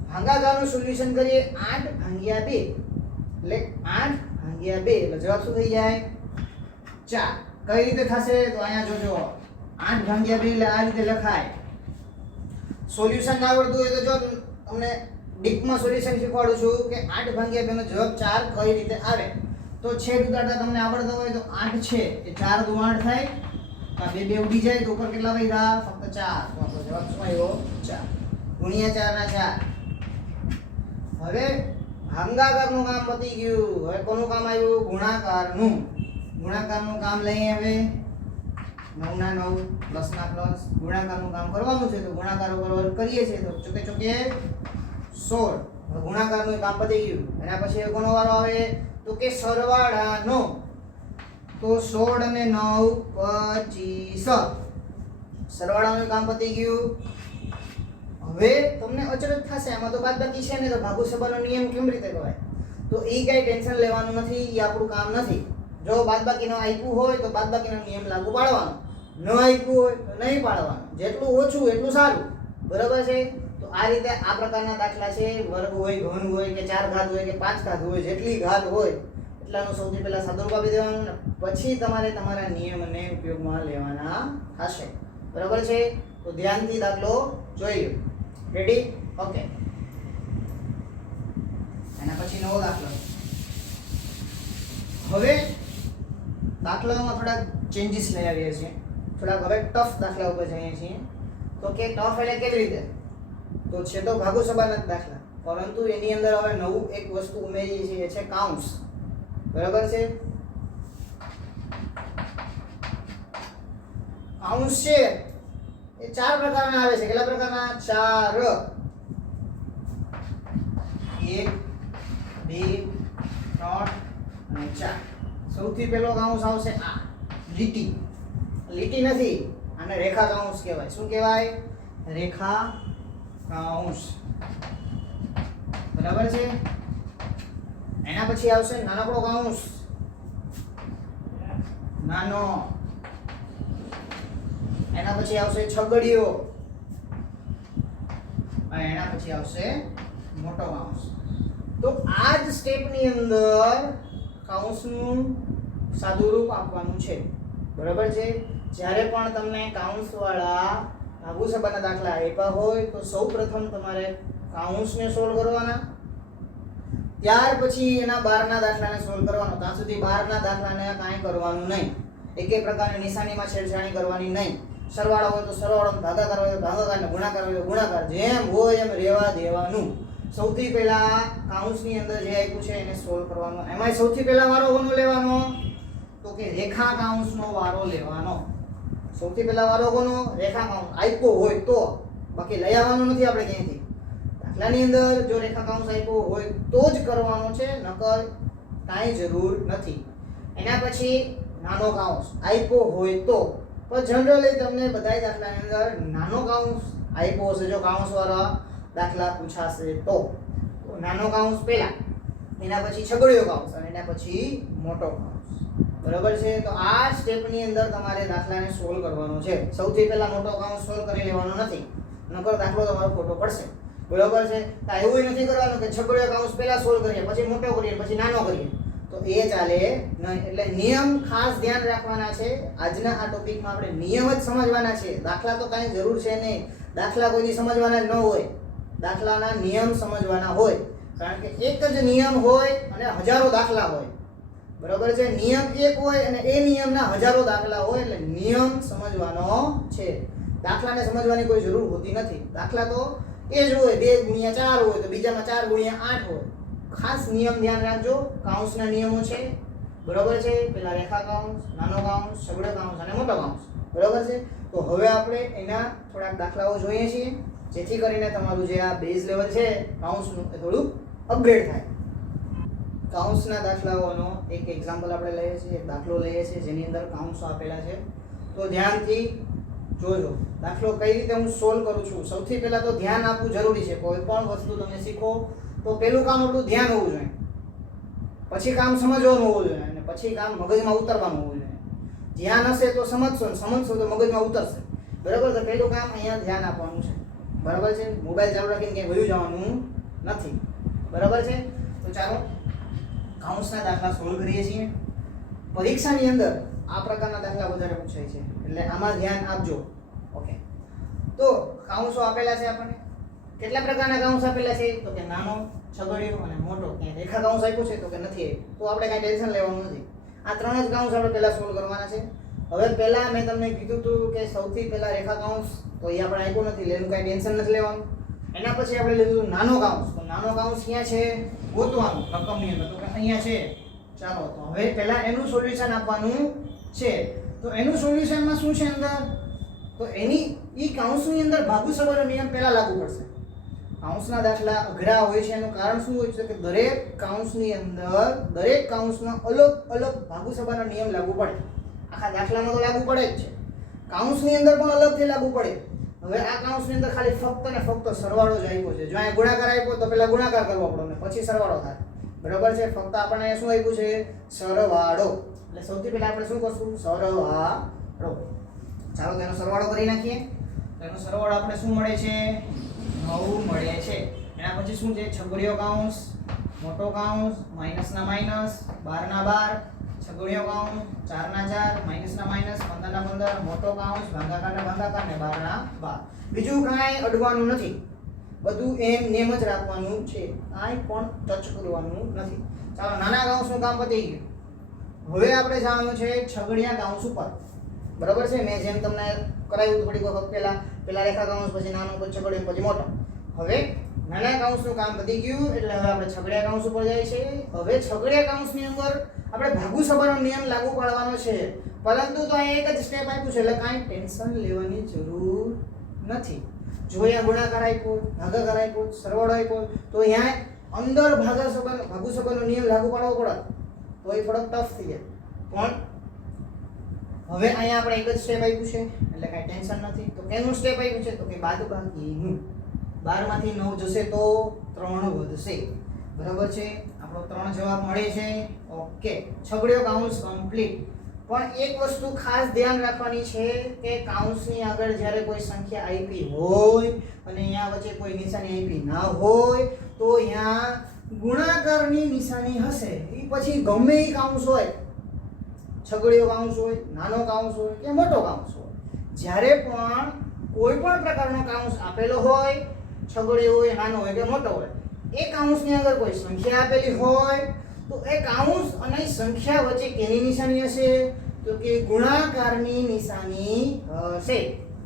ભાગાકારનું સોલ્યુશન કરીએ 8 ભાગ્યા 2 એટલે 8 ભાગ્યા 2 એટલે જવાબ શું થઈ જાય? 4. કઈ રીતે થશે? તો અહીંયા જોજો 8 ભાગ્યા 2 એટલે આ રીતે લખાય. સોલ્યુશન ના આવડતું હોય તો જો તમને ડીપમાં સોલ્યુશન શીખવાડું છું કે 8 ભાગ્યા 2 નો જવાબ 4 કઈ રીતે આવે. તો છેદ ઉડાડતા તમને આવડતો હોય તો 8 છે એ 4 દુ 8 થાય, તો 2 2 ઉડી જાય તો ઉપર કેટલા વધ્યા? ફક્ત 4. તો આપણો જવાબ શું આવ્યો? 4 ગુણ્યા 4 ના 4. હવે ભાગાકારનું કામ પતી ગયું. હવે કોનું કામ આવ્યું? ગુણાકારનું. ગુણાકારનું કામ લઈએ હવે 9 ના 9 પ્લસ ના પ્લસ. ગુણાકારનું કામ કરવાનું છે તો ગુણાકાર ઉપર વર્ગ કરીએ છીએ તો ચોકે ચોકે 16. હવે ગુણાકારનું કામ પતી ગયું. એના પછી કોનો વારો આવે? તો કે સરવાળાનો. તો 16 અને 9 25. સરવાળાનું કામ પતી ગયું. હવે તમને અચરજ થશે આમાં તો બાદબાકી છે ને, તો ભાગુ સભાનો નિયમ કેમ રીતે કહેવાય? તો એ કઈ ટેન્શન લેવાનું નથી, એ આપણું કામ નથી. જો બાદબાકીનો આપ્યું હોય તો બાદબાકીનો નિયમ લાગુ પાડવાનો, ન આપ્યું હોય તો નહીં પાડવાનો. જેટલું ઓછું એટલું સારું. બરાબર છે? તો આ રીતે આ પ્રકારના દાખલા છે. વર્ગ હોય, ઘન હોય કે 4 ઘાત હોય કે 5 ઘાત હોય, જેટલી ઘાત હોય એટલાનું સૌથી પહેલા સાદુરૂપ આપી દેવાનું, પછી તમારે તમારા નિયમને ઉપયોગમાં લેવાના થશે. બરાબર છે? તો ધ્યાનથી દાખલો જોઈ લો. રેડી? ઓકે. એના પછી નવો દાખલો. હવે દાખલામાં થોડા ચેન્જીસ લઈ આવીએ છીએ. થોડા હવે ટફ દાખલા ઉપર જઈએ છીએ. તો કે ટફ એટલે કેવી રીતે? તો છે તો ભાગુ સભાના દાખલા, પરંતુ એની અંદર હવે નવું એક વસ્તુ ઉમેરીએ છીએ, છે કાઉન્સ. બરાબર છે? કાઉન્સ છે એ 4 પ્રકારના આવે છે. કેટલા પ્રકારના? 4. 1 2 3 અને 4. સૌથી પહેલો કાઉન્સ આવશે આ લીટી. લીટી નથી, આને રેખા કાઉન્સ કહેવાય. શું કહેવાય? રેખા કાઉન્સ. બરાબર છે? એના પછી આવશે નાનકડો કાઉન્સ, નાનો. એના પછી આવશે છગડીયો, અને એના પછી આવશે મોટો કાઉન્સ. તો આ જ સ્ટેપની અંદર કાઉન્સનું સાદુરૂપ આપવાનું છે. બરાબર છે? જ્યારે પણ તમને કાઉન્સ વાળા ભાગુ સભાના દાખલા આપ્યા હોય તો સૌપ્રથમ તમારે કાઉન્સને સોલ્વ કરવાના, ત્યાર પછી એના બહારના દાખલાને સોલ્વ કરવાનો. ત્યાં સુધી બહારના દાખલાને કાંઈ કરવાનું નહીં. એકે પ્રકારની નિશાનીમાં છેડછાણી કરવાની નહીં. સરવાળો હોય તો સરવાળો, ભાગાકાર હોય તો ભાગાકાર, ને ગુણાકાર હોય તો ગુણાકાર. જેમ હોય એમ રહેવા દેવાનું. સૌથી પહેલા કાઉન્સની અંદર જે આપ્યું છે એને સોલ્વ કરવાનો. એમાં સૌથી પહેલા વારો કોનો લેવાનો? તો કે રેખા કાઉન્સનો વારો લેવાનો. સૌથી પહેલા વારો કોનો? રેખા કાઉન્સ આપ્યો હોય તો. બાકી લઈ આવવાનું નથી આપણે ક્યાંયથી. દાખલાની અંદર જો રેખા કાઉન્સ આપ્યો હોય તો જ કરવાનો છે, નકર કાંઈ જરૂર નથી. એના પછી નાનો કાઉન્સ આપ્યો હોય તો. પણ જનરલી તમને બધાય દાખલાની અંદર નાનો કાઉન્સ આપ્યો હશે જો કાઉન્સ વાળા દાખલા પૂછાશે તો. નાનો કાઉન્સ પહેલા, એના પછી છગડીયો કાઉન્સ, અને એના પછી મોટો કાઉન્સ. બરાબર છે? તો આ સ્ટેપની અંદર તમારે દાખલાને સોલ્વ કરવાનો છે. સૌથી પહેલા મોટો કાઉન્સ સોલ્વ કરી લેવાનો નથી, નકર દાખલો તમારો ખોટો પડશે. બરાબર છે? તો એવું નથી કરવાનું કે છગડીયો કાઉન્સ પહેલા સોલ્વ કરીએ, પછી મોટો કરીએ, પછી નાનો કરીએ, તો એ ચાલે નહીં. એટલે નિયમ ખાસ ધ્યાન રાખવાના છે. આજના આ ટોપિકમાં આપણે નિયમ જ સમજવાના છે. દાખલા તો કાંઈ જરૂર છે નહીં. દાખલા કોઈની સમજવાના જ ન હોય. દાખલાના નિયમ સમજવાના હોય. કારણ કે એક જ નિયમ હોય અને હજારો દાખલા હોય. બરાબર છે? નિયમ એક હોય અને એ નિયમના હજારો દાખલા હોય. એટલે નિયમ સમજવાનો છે. દાખલાને સમજવાની કોઈ જરૂર હોતી નથી. દાખલા તો એ જ હોય, 2 ગુણ્યા 4 હોય તો બીજામાં 4 ગુણ્યા 8 હોય. ખાસ નિયમ ધ્યાન રાખજો. કાઉન્સના નિયમો છે. બરાબર છે? પેલા રેખા કાઉન્સ, નાનો કાઉન્સ, છગડીયો કાઉન્સ અને મોટો કાઉન્સ. બરાબર છે? તો હવે આપણે એના થોડાક દાખલાઓ જોઈએ છીએ, જેથી કરીને તમારું જે આ બેઝ લેવલ છે કાઉન્સનું એ થોડું અપગ્રેડ થાય. કાઉન્સના દાખલાઓનો એક એક્ઝામ્પલ આપણે લઈએ છીએ, એક દાખલો લઈએ છીએ જેની અંદર કાઉન્સ આપેલા છે. તો ધ્યાનથી જોજો દાખલો કઈ રીતે હું સોલ્વ કરું છું. સૌથી પહેલા તો ધ્યાન આપવું જરૂરી છે. કોઈ પણ વસ્તુ તમે શીખો તો પહેલું કામ આપણું ધ્યાન હોવું જોઈએ, પછી કામ સમજવાનું હોવું જોઈએ, અને પછી કામ મગજમાં ઉતરવાનું હોવું જોઈએ. ધ્યાન હશે તો સમજશો, ને સમજશો તો મગજમાં ઉતરશે. બરાબર? તો પહેલું કામ અહીંયા ધ્યાન આપવાનું છે. બરાબર છે? મોબાઈલ ચાલુ રાખીને ક્યાંય ભૂલી જવાનું નથી. બરાબર છે? તો ચાલો કાઉન્સના દાખલા સોલ્વ કરીએ છીએ. પરીક્ષાની અંદર આ પ્રકારના દાખલા વધારે પૂછાય છે, એટલે આમાં ધ્યાન આપજો. ઓકે. તો કાઉન્સો આપેલા છે આપણને. કેટલા પ્રકારના કાઉન્સ આપેલા છે? તો કે નાનો, છગડીયો અને મોટો. ક્યાંય રેખા કાઉન્સ આપ્યું છે? તો કે નથી આપ્યું. તો આપણે કાંઈ ટેન્શન લેવાનું નથી. આ ત્રણ જ કાઉન્સ આપણે પહેલા સોલ્વ કરવાના છે. હવે પહેલા મેં તમને કીધું હતું કે સૌથી પહેલા રેખા કાઉન્સ, તો એ આપણે આપ્યું નથી એટલે એનું કાંઈ ટેન્શન નથી લેવાનું. એના પછી આપણે લીધું નાનો કાઉન્સ. તો નાનો કાઉન્સ ક્યાં છે ગોતવાનું રકમની અંદર? તો કે અહીંયા છે. ચાલો તો હવે પહેલા એનું સોલ્યુશન આપવાનું છે. તો એનું સોલ્યુશનમાં શું છે અંદર? તો એની ઈ કાઉન્સની અંદર ભાગુ સબાનો નિયમ પહેલા લાગુ પડશે. કાઉન્સના દાખલા અઘરા હોય છે. એનું કારણ શું હોય છે કે દરેક કાઉન્સની અંદર દરેક કાઉન્સમાં અલગ અલગ ભાગુ સબાનો નિયમ લાગુ પડે. આખા દાખલામાં તો લાગુ પડે જ છે, કાઉન્સની અંદર પણ અલગથી લાગુ પડે. હવે આ કાઉન્સની અંદર ખાલી ફક્ત ને ફક્ત સરવાળો જ આપ્યો છે. જો અહીંયા ગુણાકાર આપ્યો તો પહેલા ગુણાકાર કરવો પડે પછી સરવાળો થાય. બરાબર છે? ફક્ત આપણને અહીંયા શું આપ્યું છે? સરવાળો. એટલે સૌથી પહેલા આપણે શું કરશું? સરવાળો. ચાલો તેનો સરવાળો કરી નાખીએ. તો એનો સરવાળો આપણે શું મળે છે? 9 મળે છે. એના પછી શું છે? છગડીયો કાઉન્સ, મોટો કાઉન્સ, માઈનસના માઈનસ, 12 ના 12, છગડીયો કાઉન્સ, 4 ના 4, માઈનસના માઈનસ, 15 ના 15, મોટો કાઉન્સ, ભાગાકાર ને 12 ના 12. બીજું કાંઈ અડવાનું નથી, બધું એમ નેમ જ રાખવાનું છે, કાંઈ પણ ટચ કરવાનું નથી. ચાલો નાના કાઉન્સનું કામ પતી ગયું. હવે આપણે જવાનું છે છગડીયા કાઉન્સ ઉપર. બરાબર છે? મેં જેમ તમને કરાવ્યું હતું થોડીક વખત પહેલા રેખા કાઉન્સ, પછી નાનો, પછી છગડીયો, પછી મોટો. હવે નાના કાઉન્સનું કામ પતી ગયું એટલે હવે આપણે છગડીયા કાઉન્સ ઉપર જાય છે. હવે છગડીયા કાઉન્સની અંદર આપણે ભાગુ સબાનો નિયમ લાગુ પાડવાનો છે. પરંતુ તો અહીં એક જ સ્ટેપ આપ્યું છે એટલે કાંઈ ટેન્શન લેવાની જરૂર નથી. જો અહીંયા ગુણાકાર આપ્યો, ભાગાકાર આપ્યો, સરવાળો આપ્યો, તો અહીંયા અંદર ભાગુ સબાનો નિયમ લાગુ પાડવો પડે તો એ થોડોક ટફ થઈ જાય. પણ હવે અહીંયા આપણે એક જ સ્ટેપ આપ્યું છે એટલે કાંઈ ટેન્શન નથી. તો કેનું સ્ટેપ આપ્યું છે? તો કે બાદબાકીનું. 12 માંથી 9 જશે તો 3 વધશે. બરાબર છે? આપણો 3 જવાબ મળે છે. ઓકે, છગડીયો કાઉન્સ કમ્પ્લીટ. પણ એક વસ્તુ ખાસ ધ્યાન રાખવાની છે કે કાઉન્સની આગળ જ્યારે કોઈ સંખ્યા આપી હોય અને અહીંયા વચ્ચે કોઈ નિશાની આપી ના હોય તો અહીંયા ગુણાકારની નિશાની હશે. એ પછી ગમે એ કાઉન્સ હોય, છગડીયો કાઉન્સ હોય, નાનો કાઉન્સ હોય કે મોટો કાઉન્સ હોય, જ્યારે પણ કોઈ પણ પ્રકારનો કાઉન્સ આપેલો હોય, છગડીયો હોય, નાનો હોય કે મોટો હોય, એ કાઉન્સની અંદર કોઈ સંખ્યા આપેલી હોય તો એ કાઉન્સ અને સંખ્યા વચ્ચે કેની નિશાની હશે? તો કે ગુણાકારની નિશાની હશે.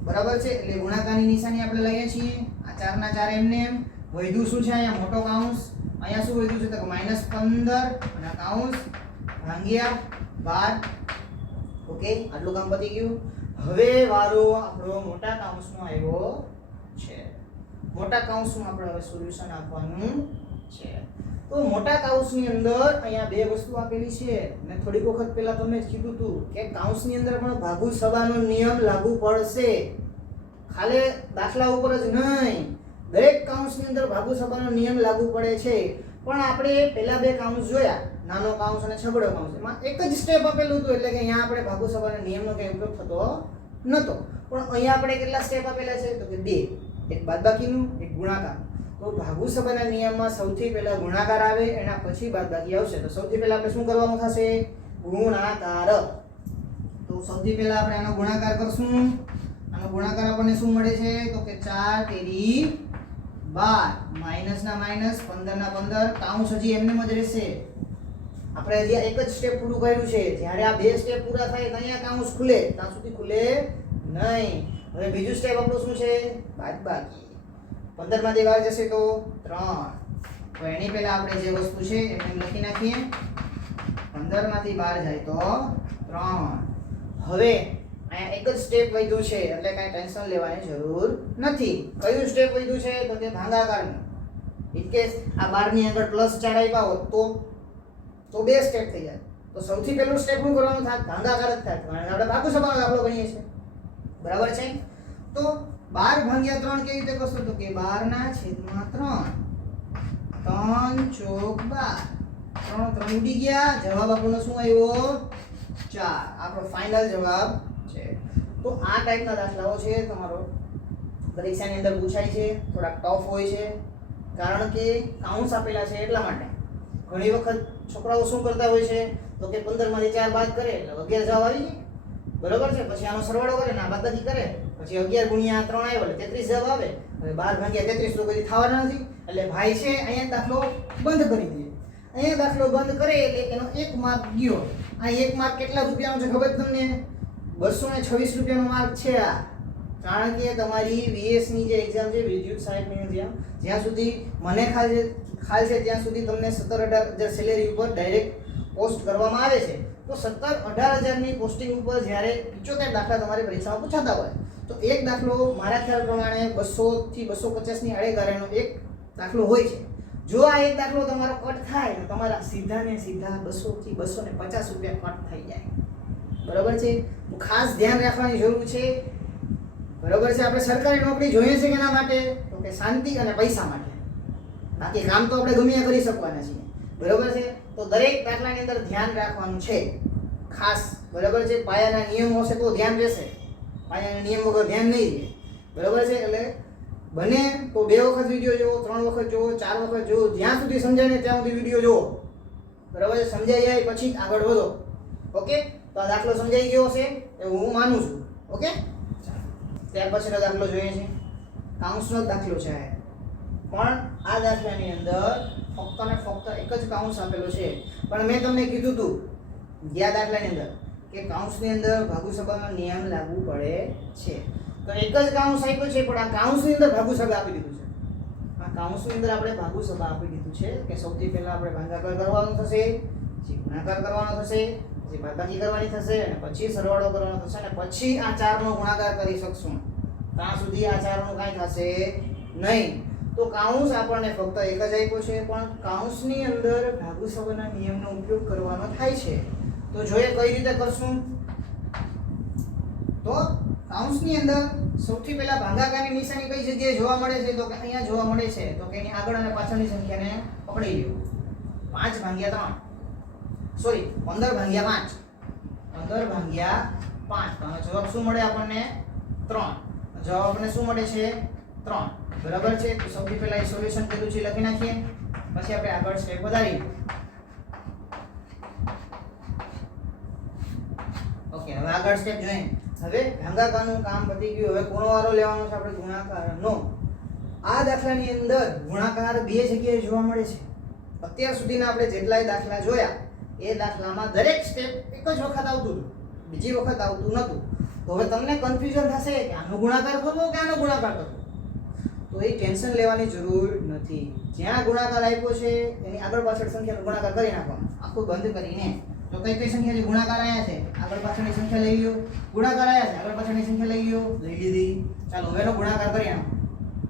બરાબર છે? એટલે ગુણાકારની નિશાની આપણે લઈએ છીએ. આ 4 ના 4 એમને એમ. વધ્યું શું છે અહીંયા? મોટો કાઉન્સ. અહીંયા શું વધ્યું છે? તો -15 અને કાઉન્સ ભાગ્યા 12. ઓકે, આટલું કામ પતી ગયું. હવે વારો આપણો મોટા કાઉન્સનો આવ્યો છે. મોટા કાઉન્સનું આપણે હવે સોલ્યુશન આપવાનું છે. તો મોટા કાઉન્સની અંદર અહીંયા બે વસ્તુ આપેલી છે. મેં થોડીક વખત પહેલા તમને જ કીધું હતું કે કાઉન્સની અંદર પણ ભાગુ સબાનો નિયમ લાગુ પડશે. ખાલી દાખલા ઉપર જ નહીં, દરેક કાઉન્સની અંદર ભાગુ સબાનો નિયમ લાગુ પડે છે. પણ આપણે પહેલા બે કાઉન્સ જોયા, નાનો કાઉન્સ અને છગડો કાઉન્સ, એમાં એક જ સ્ટેપ આપેલું હતું એટલે કે અહીંયા આપણે ભાગુ સબાના નિયમનો કંઈ ઉપયોગ થતો નહોતો. પણ અહીંયા આપણે કેટલા સ્ટેપ આપેલા છે? તો કે 2, એક બાદબાકીનું, એક ગુણાકાર. તો ભાગુ સબાના નિયમમાં સૌથી પહેલા ગુણાકાર આવે, એના પછી બાદબાકી આવશે. તો સૌથી પહેલા આપણે શું કરવાનું થશે? ગુણાકાર. તો સૌથી પહેલા આપણે આનો ગુણાકાર કરશું. આનો ગુણાકાર આપણને શું મળે છે? તો કે 4 તેરી 12, માઈનસના માઈનસ, 15 ના 15, કાઉન્સ હજી એમને જ રહેશે. આપણે હજી એક જ સ્ટેપ પૂરું કર્યું છે. જ્યારે આ બે સ્ટેપ પૂરા થાય તો અહીંયા કાઉન્સ ખુલે, ત્યાં સુધી ખુલે નહીં. હવે બીજું સ્ટેપ આપણું શું છે? બાદબાકી. 15 માંથી 12 જશે તો 3. તો એની પહેલા આપણે જે વસ્તુ છે એમને લખી નાખીએ. 15 માંથી 12 જાય તો 3. હવે અહીંયા એક જ સ્ટેપ વધ્યું છે એટલે કાંઈ ટેન્શન લેવાની જરૂર નથી. કયું સ્ટેપ વધ્યું છે? તો કે ભાગાકારનું. ઇન કેસ આ 12 ની આગળ +4 આપ્યા હોત તો બે સ્ટેપ થઈ જાય. તો સૌથી પહેલું સ્ટેપ શું કરવાનું થાય? ભાગાકાર જ થાય. કારણ કે આપણે ભાગુ સબાનો દાખલો ગણીએ છીએ. બરાબર છે? તો 12 ભાગ્યા 3 કેવી રીતે કરશો? તો કે 12 ના છેદમાં 3. 3 ચોક 12. 3 ઉડી ગયા. જવાબ આપણો શું આવ્યો? 4. આપણો ફાઇનલ જવાબ છે. તો આ ટાઈપના દાખલાઓ છે તમારો પરીક્ષાની અંદર પૂછાય છે. થોડા ટફ હોય છે કારણ કે કાઉન્સ આપેલા છે એટલા માટે. ઘણી વખત છોકરાઓ શું કરતા હોય છે? તો કે 15 માંથી 4 બાદ કરે એટલે 11 જવાબ આવી જાય. બરોબર છે. પછી આનો સરવાળો કરે ને આ બાદબાકી કરે, પછી 11 ગુણ્યા 3 આવ્યો એટલે 33 જવાબ આવે. હવે 12 ભાગ્યા 33 તો કદી થવાના નથી, એટલે ભાઈ છે અહીંયા દાખલો બંધ કરી દે. અહીંયા દાખલો બંધ કરે એટલે એનો 1 માર્ક ગયો. આ 1 માર્ક કેટલા રૂપિયાનો છે ખબર તમને? 226 રૂપિયાનો માર્ક છે આ. કારણ કે તમારી VS ની જે એક્ઝામ છે, વિદ્યુત સહાયકની એક્ઝામ, જ્યાં સુધી મને ખ્યાલ છે ત્યાં સુધી તમને 17-18 હજાર સેલેરી ઉપર ડાયરેક્ટ પોસ્ટ કરવામાં આવે છે. તો 17-18 હજારની પોસ્ટિંગ ઉપર જ્યારે 75 દાખલા તમારી પરીક્ષામાં પૂછાતા હોય તો એક દાખલો મારા ખ્યાલ પ્રમાણે 200 થી 250 ની આડેગાળેનો એક દાખલો હોય છે. જો આ એક દાખલો તમારો કટ થાય તો તમારા સીધા ને સીધા 200 થી 250 રૂપિયા કટ થઈ જાય. બરોબર છે? તો ખાસ ધ્યાન રાખવાની જરૂર છે. બરોબર છે? આપણે સરકારી નોકરી જોઈએ છે કેના માટે? તો કે શાંતિ અને પૈસા માટે. બાકી કામ તો આપણે ગમે ત્યાં કરી શકવાના છીએ. બરોબર છે? તો દરેક દાખલાની અંદર ધ્યાન રાખવાનું છે ખાસ. બરોબર છે? પાયાના નિયમો હશે તો ધ્યાન રહેશે, પાયાના નિયમ વગર ધ્યાન નહીં રહે. બરોબર છે? એટલે બને તો 2 વખત વિડીયો જુઓ, 3 વખત જુઓ, 4 વખત જુઓ, જ્યાં સુધી સમજાય ને ત્યાં સુધી વિડીયો જુઓ. બરોબર છે? સમજાઈ જાય પછી જ આગળ વધો. ઓકે? તો આ દાખલો સમજાઈ ગયો છે એવું હું માનું છું. ઓકે? ત્યાર પછીનો દાખલો જોઈએ છે, કાઉન્સનો દાખલો છે. પણ આ દાખલાની અંદર ફક્ત ને ફક્ત એક જ કાઉન્સ આપેલો છે. પણ મેં તમને કીધું હતું ગયા દાખલાની અંદર કે કાઉન્સની અંદર ભાગુસભાનો નિયમ લાગુ પડે છે. તો એક જ કાઉન્સ આપ્યો છે પણ આ કાઉન્સની અંદર ભાગુસભા આપી દીધું છે. આ કાઉન્સની અંદર આપણે ભાગુસભા આપી દીધું છે કે સૌથી પહેલા આપણે ભાગાકાર કરવાનો થશે, પછી ગુણાકાર કરવાનો થશે, પછી બાદબાકી કરવાની થશે અને પછી સરવાળો કરવાનો થશે અને પછી આ 4 નો ગુણાકાર કરી શકશું. ત્યાં સુધી આ 4 નું કાંઈ થશે નહીં. તો કાઉન્સ આપણને ફક્ત એક જ આપ્યો છે પણ કાઉન્સની અંદર ભાગુસભાના નિયમનો ઉપયોગ કરવાનો થાય છે. તો જોઈએ કઈ રીતે કરશું. તો કાઉન્સની અંદર સૌથી પહેલા ભાગાકારની નિશાની કઈ જગ્યાએ જોવા મળે છે? તો કે અહીંયા જોવા મળે છે. તો કે એની આગળ અને પાછળની સંખ્યાને પકડી લ્યો. 5 ભાગ્યા 3 સોરી 15 ભાગ્યા 5 15 ભાગ્યા 5 તો જવાબ શું મળે આપણને? 3. જવાબ આપણને શું મળે છે? 3. બરાબર છે? તો સૌથી પહેલા એ સોલ્યુશન કેટલું છે લખી નાખીએ, પછી આપણે આગળ સ્ટેપ વધારીએ. ઓકે, હવે આગળ સ્ટેપ જોઈએ. હવે ભાગાકારનું કામ પતી ગયું. હવે કોનો વારો લેવાનો છે? આપણે ગુણાકારનો. આ દાખલાની અંદર ગુણાકાર 2 જગ્યાએ જોવા મળે છે. અત્યાર સુધીના આપણે જેટલાય દાખલા જોયા એ દાખલામાં દરેક સ્ટેપ એક જ વખત આવતું હતું, બીજી વખત આવતું નહોતું. તો હવે તમને કન્ફ્યુઝન થશે કે આનો ગુણાકાર કરવો કે આનો ગુણાકાર કરવો. તો એ ટેન્શન લેવાની જરૂર નથી. જ્યાં ગુણાકાર આપ્યો છે એની આગળ પાછળ સંખ્યાનો ગુણાકાર કરી નાખવાનો, આખું બંધ કરીને. તો કઈ કઈ સંખ્યાની ગુણાકાર આવ્યા છે આગળ પાછળની સંખ્યા લઈ લ્યો, ગુણાકાર આવ્યા છે આગળ પાછળની સંખ્યા લઈ લ્યો, લઈ લીધી. ચાલો હવે એનો ગુણાકાર કરી નાખો.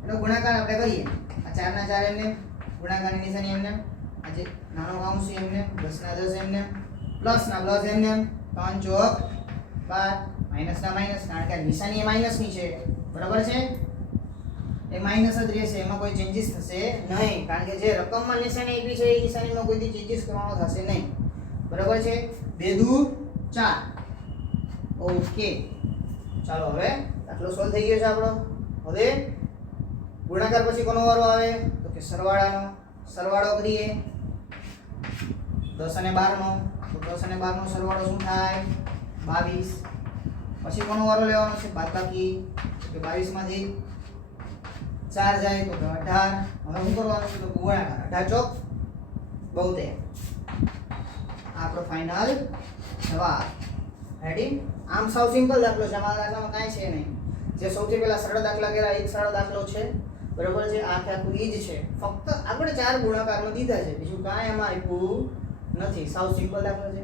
એનો ગુણાકાર આપણે કરીએ. આ 4 ના 4 એમને, ગુણાકારની નિશાની એમને, આ જે નાનો કાઉન્સ છે એમને, 10 ના 10 એમને, પ્લસ ના પ્લસ એમને, 3 ચોક 12, માઈનસ ના માઈનસ, કારણ કે નિશાની એ માઈનસ ની છે. બરાબર છે? એ માઈનસ જ રહેશે, એમાં કોઈ ચેન્જીસ થશે નહીં. કારણ કે જે રકમમાં નિશાની આપી છે એ નિશાનીમાં કોઈ ચેન્જીસ કરવાનો થશે નહીં. બરાબર છે? 2 દુ 4. ઓકે, ચાલો હવે દાખલો સોલ્વ થઈ ગયો છે આપણો. હવે ગુણાકાર પછી કોનો વારો આવે? તો કે સરવાળાનો. સરવાળો કરીએ 10 અને 12 નો. તો 10 અને 12 નો સરવાળો શું થાય? 22. પછી કોનો વારો લેવાનો છે? બાદબાકી. તો 22 માંથી 4 જાય તો 18. હવે શું કરવાનું છે? તો ગુણાકાર. 18 ચોક 72. આપણો ફાઇનલ જવાબ. રેડી? આમ સાવ સિમ્પલ દાખલો છે. આમાં દાખલામાં કાંઈ છે નહીં. જે સૌથી પહેલા સરળ દાખલા કર્યા એક સરળ દાખલો છે. બરોબર છે? આખું ઈ જ છે. ફક્ત આપણે 4 ગુણાકારમાં દીધા છે, બીજું કાંઈ આમાં આપ્યું નથી. સાવ સિમ્પલ દાખલો છે.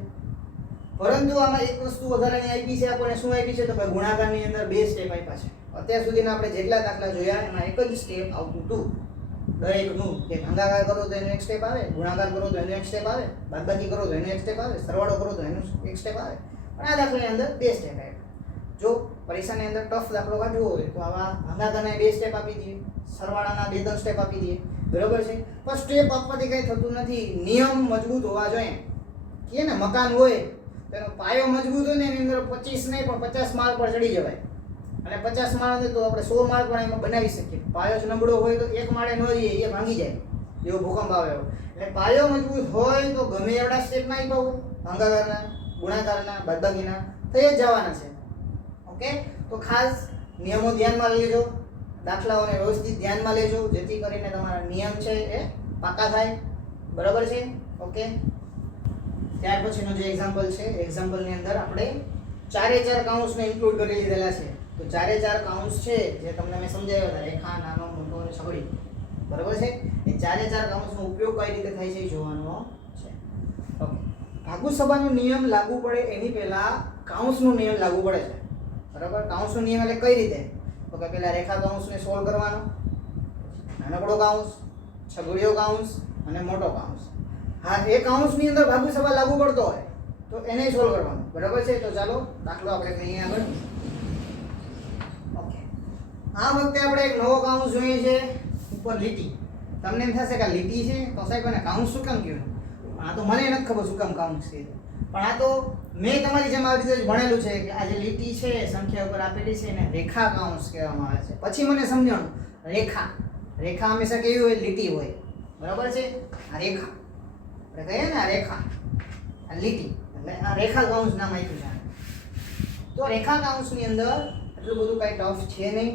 પરંતુ આમાં એક વસ્તુ વધારાની આપી છે આપણને. શું આપી છે? તો કે ગુણાકારની અંદર 2 સ્ટેપ આપ્યા છે. અત્યાર સુધીના આપણે જેટલા દાખલા જોયા એમાં એક જ સ્ટેપ આવતું હતું દરેકનું, કે ભાગાકાર કરો તો એનો એક સ્ટેપ આવે, ગુણાકાર કરો તો એનો એક સ્ટેપ આવે, બાદબાકી કરો તો એનો એક સ્ટેપ આવે, સરવાળો કરો તો એનો એક સ્ટેપ આવે. પણ આ દાખલાની અંદર 2 સ્ટેપ આવે. જો પરીક્ષાની અંદર ટફ દાખલો કાઢવો હોય તો આવા ભાગાકારના 2 સ્ટેપ આપી દઈએ, સરવાળાના 2-3 સ્ટેપ આપી દઈએ. બરોબર છે? પણ સ્ટેપ આપવાથી કંઈ થતું નથી. નિયમ મજબૂત હોવા જોઈએ. કે ને મકાન હોય તેનો પાયો મજબૂત હોય ને એની અંદર 25 નહીં પણ 50 માળ પર ચડી જવાય. અને 50 માળ તો આપણે 100 માળ પણ એમાં બનાવી શકીએ. પાયો જ નબળો હોય તો એક માળે ન જઈએ, એ ભાંગી જાય. એવો ભૂકંપ આવે. એટલે પાયો મજબૂત હોય તો ગમે એવડા સ્ટેપ ના આપ્યા હોય, ભાગાકારના, ગુણાકારના, બાદબાકીના થઈ જ જવાના છે. ઓકે, તો ખાસ નિયમો ધ્યાનમાં લેજો, દાખલાઓને વ્યવસ્થિત ધ્યાનમાં લેજો, જેથી કરીને તમારા નિયમ છે એ પાકા થાય. બરાબર છે? ઓકે. ત્યાર પછીનો જે એક્ઝામ્પલ છે, એક્ઝામ્પલની અંદર આપણે ચારે ચાર કાઉન્ટ્સને ઇન્ક્લુડ કરી લીધેલા છે. તો ચારે ચાર કાઉન્ટ્સ છે જે તમને મેં સમજાવ્યા હતા, રેખા, નાનો, મોટો અને છગડી. બરાબર છે? એ ચારે ચાર કાઉન્ટ્સનો ઉપયોગ કઈ રીતે થાય છે એ જોવાનો છે. ઓકે. ભાગુસભાનો નિયમ લાગુ પડે એની પહેલા કાઉન્ટ્સનો નિયમ લાગુ પડે છે. બરાબર? કાઉન્ટ્સનો નિયમ એટલે કઈ રીતે? તો કે પહેલા રેખા કાઉન્ટ્સને સોલ્વ કરવાનો, નાનકડો કાઉન્સ, છગડીયો કાઉન્સ અને મોટો કાઉન્સ. હા, એ કાઉન્સની અંદર ભાગુસભા લાગુ પડતો હોય તો એને સોલ્વ કરવાનું. બરાબર છે? તો ચાલો દાખલો આપણે કહીએ આગળ. ઓકે, આ વખતે આપણે એક નવો કાઉન્સ જોઈએ છે, ઉપર લીટી. તમને એમ થશે કે આ લીટી છે તો સાહેબ એને કાઉન્સ શું કામ કહેવાય? આ તો મને નથી ખબર શું કામ કાઉન્સ છે, પણ આ તો મેં તમારી જેમ આવી રીતે ભણેલું છે કે આ જે લીટી છે સંખ્યા ઉપર આપેલી છે એને રેખા કાઉન્સ કહેવામાં આવે છે. પછી મને સમજાણું રેખા, રેખા હંમેશા કેવી હોય? લીટી હોય. બરાબર છે? આ રેખા આપણે કહીએ ને, આ રેખા, આ લીટી, એટલે આ રેખા કાઉન્સ નામ આપ્યું છે. તો રેખા કાઉન્સની અંદર એટલું બધું કાંઈ ટફ છે નહીં,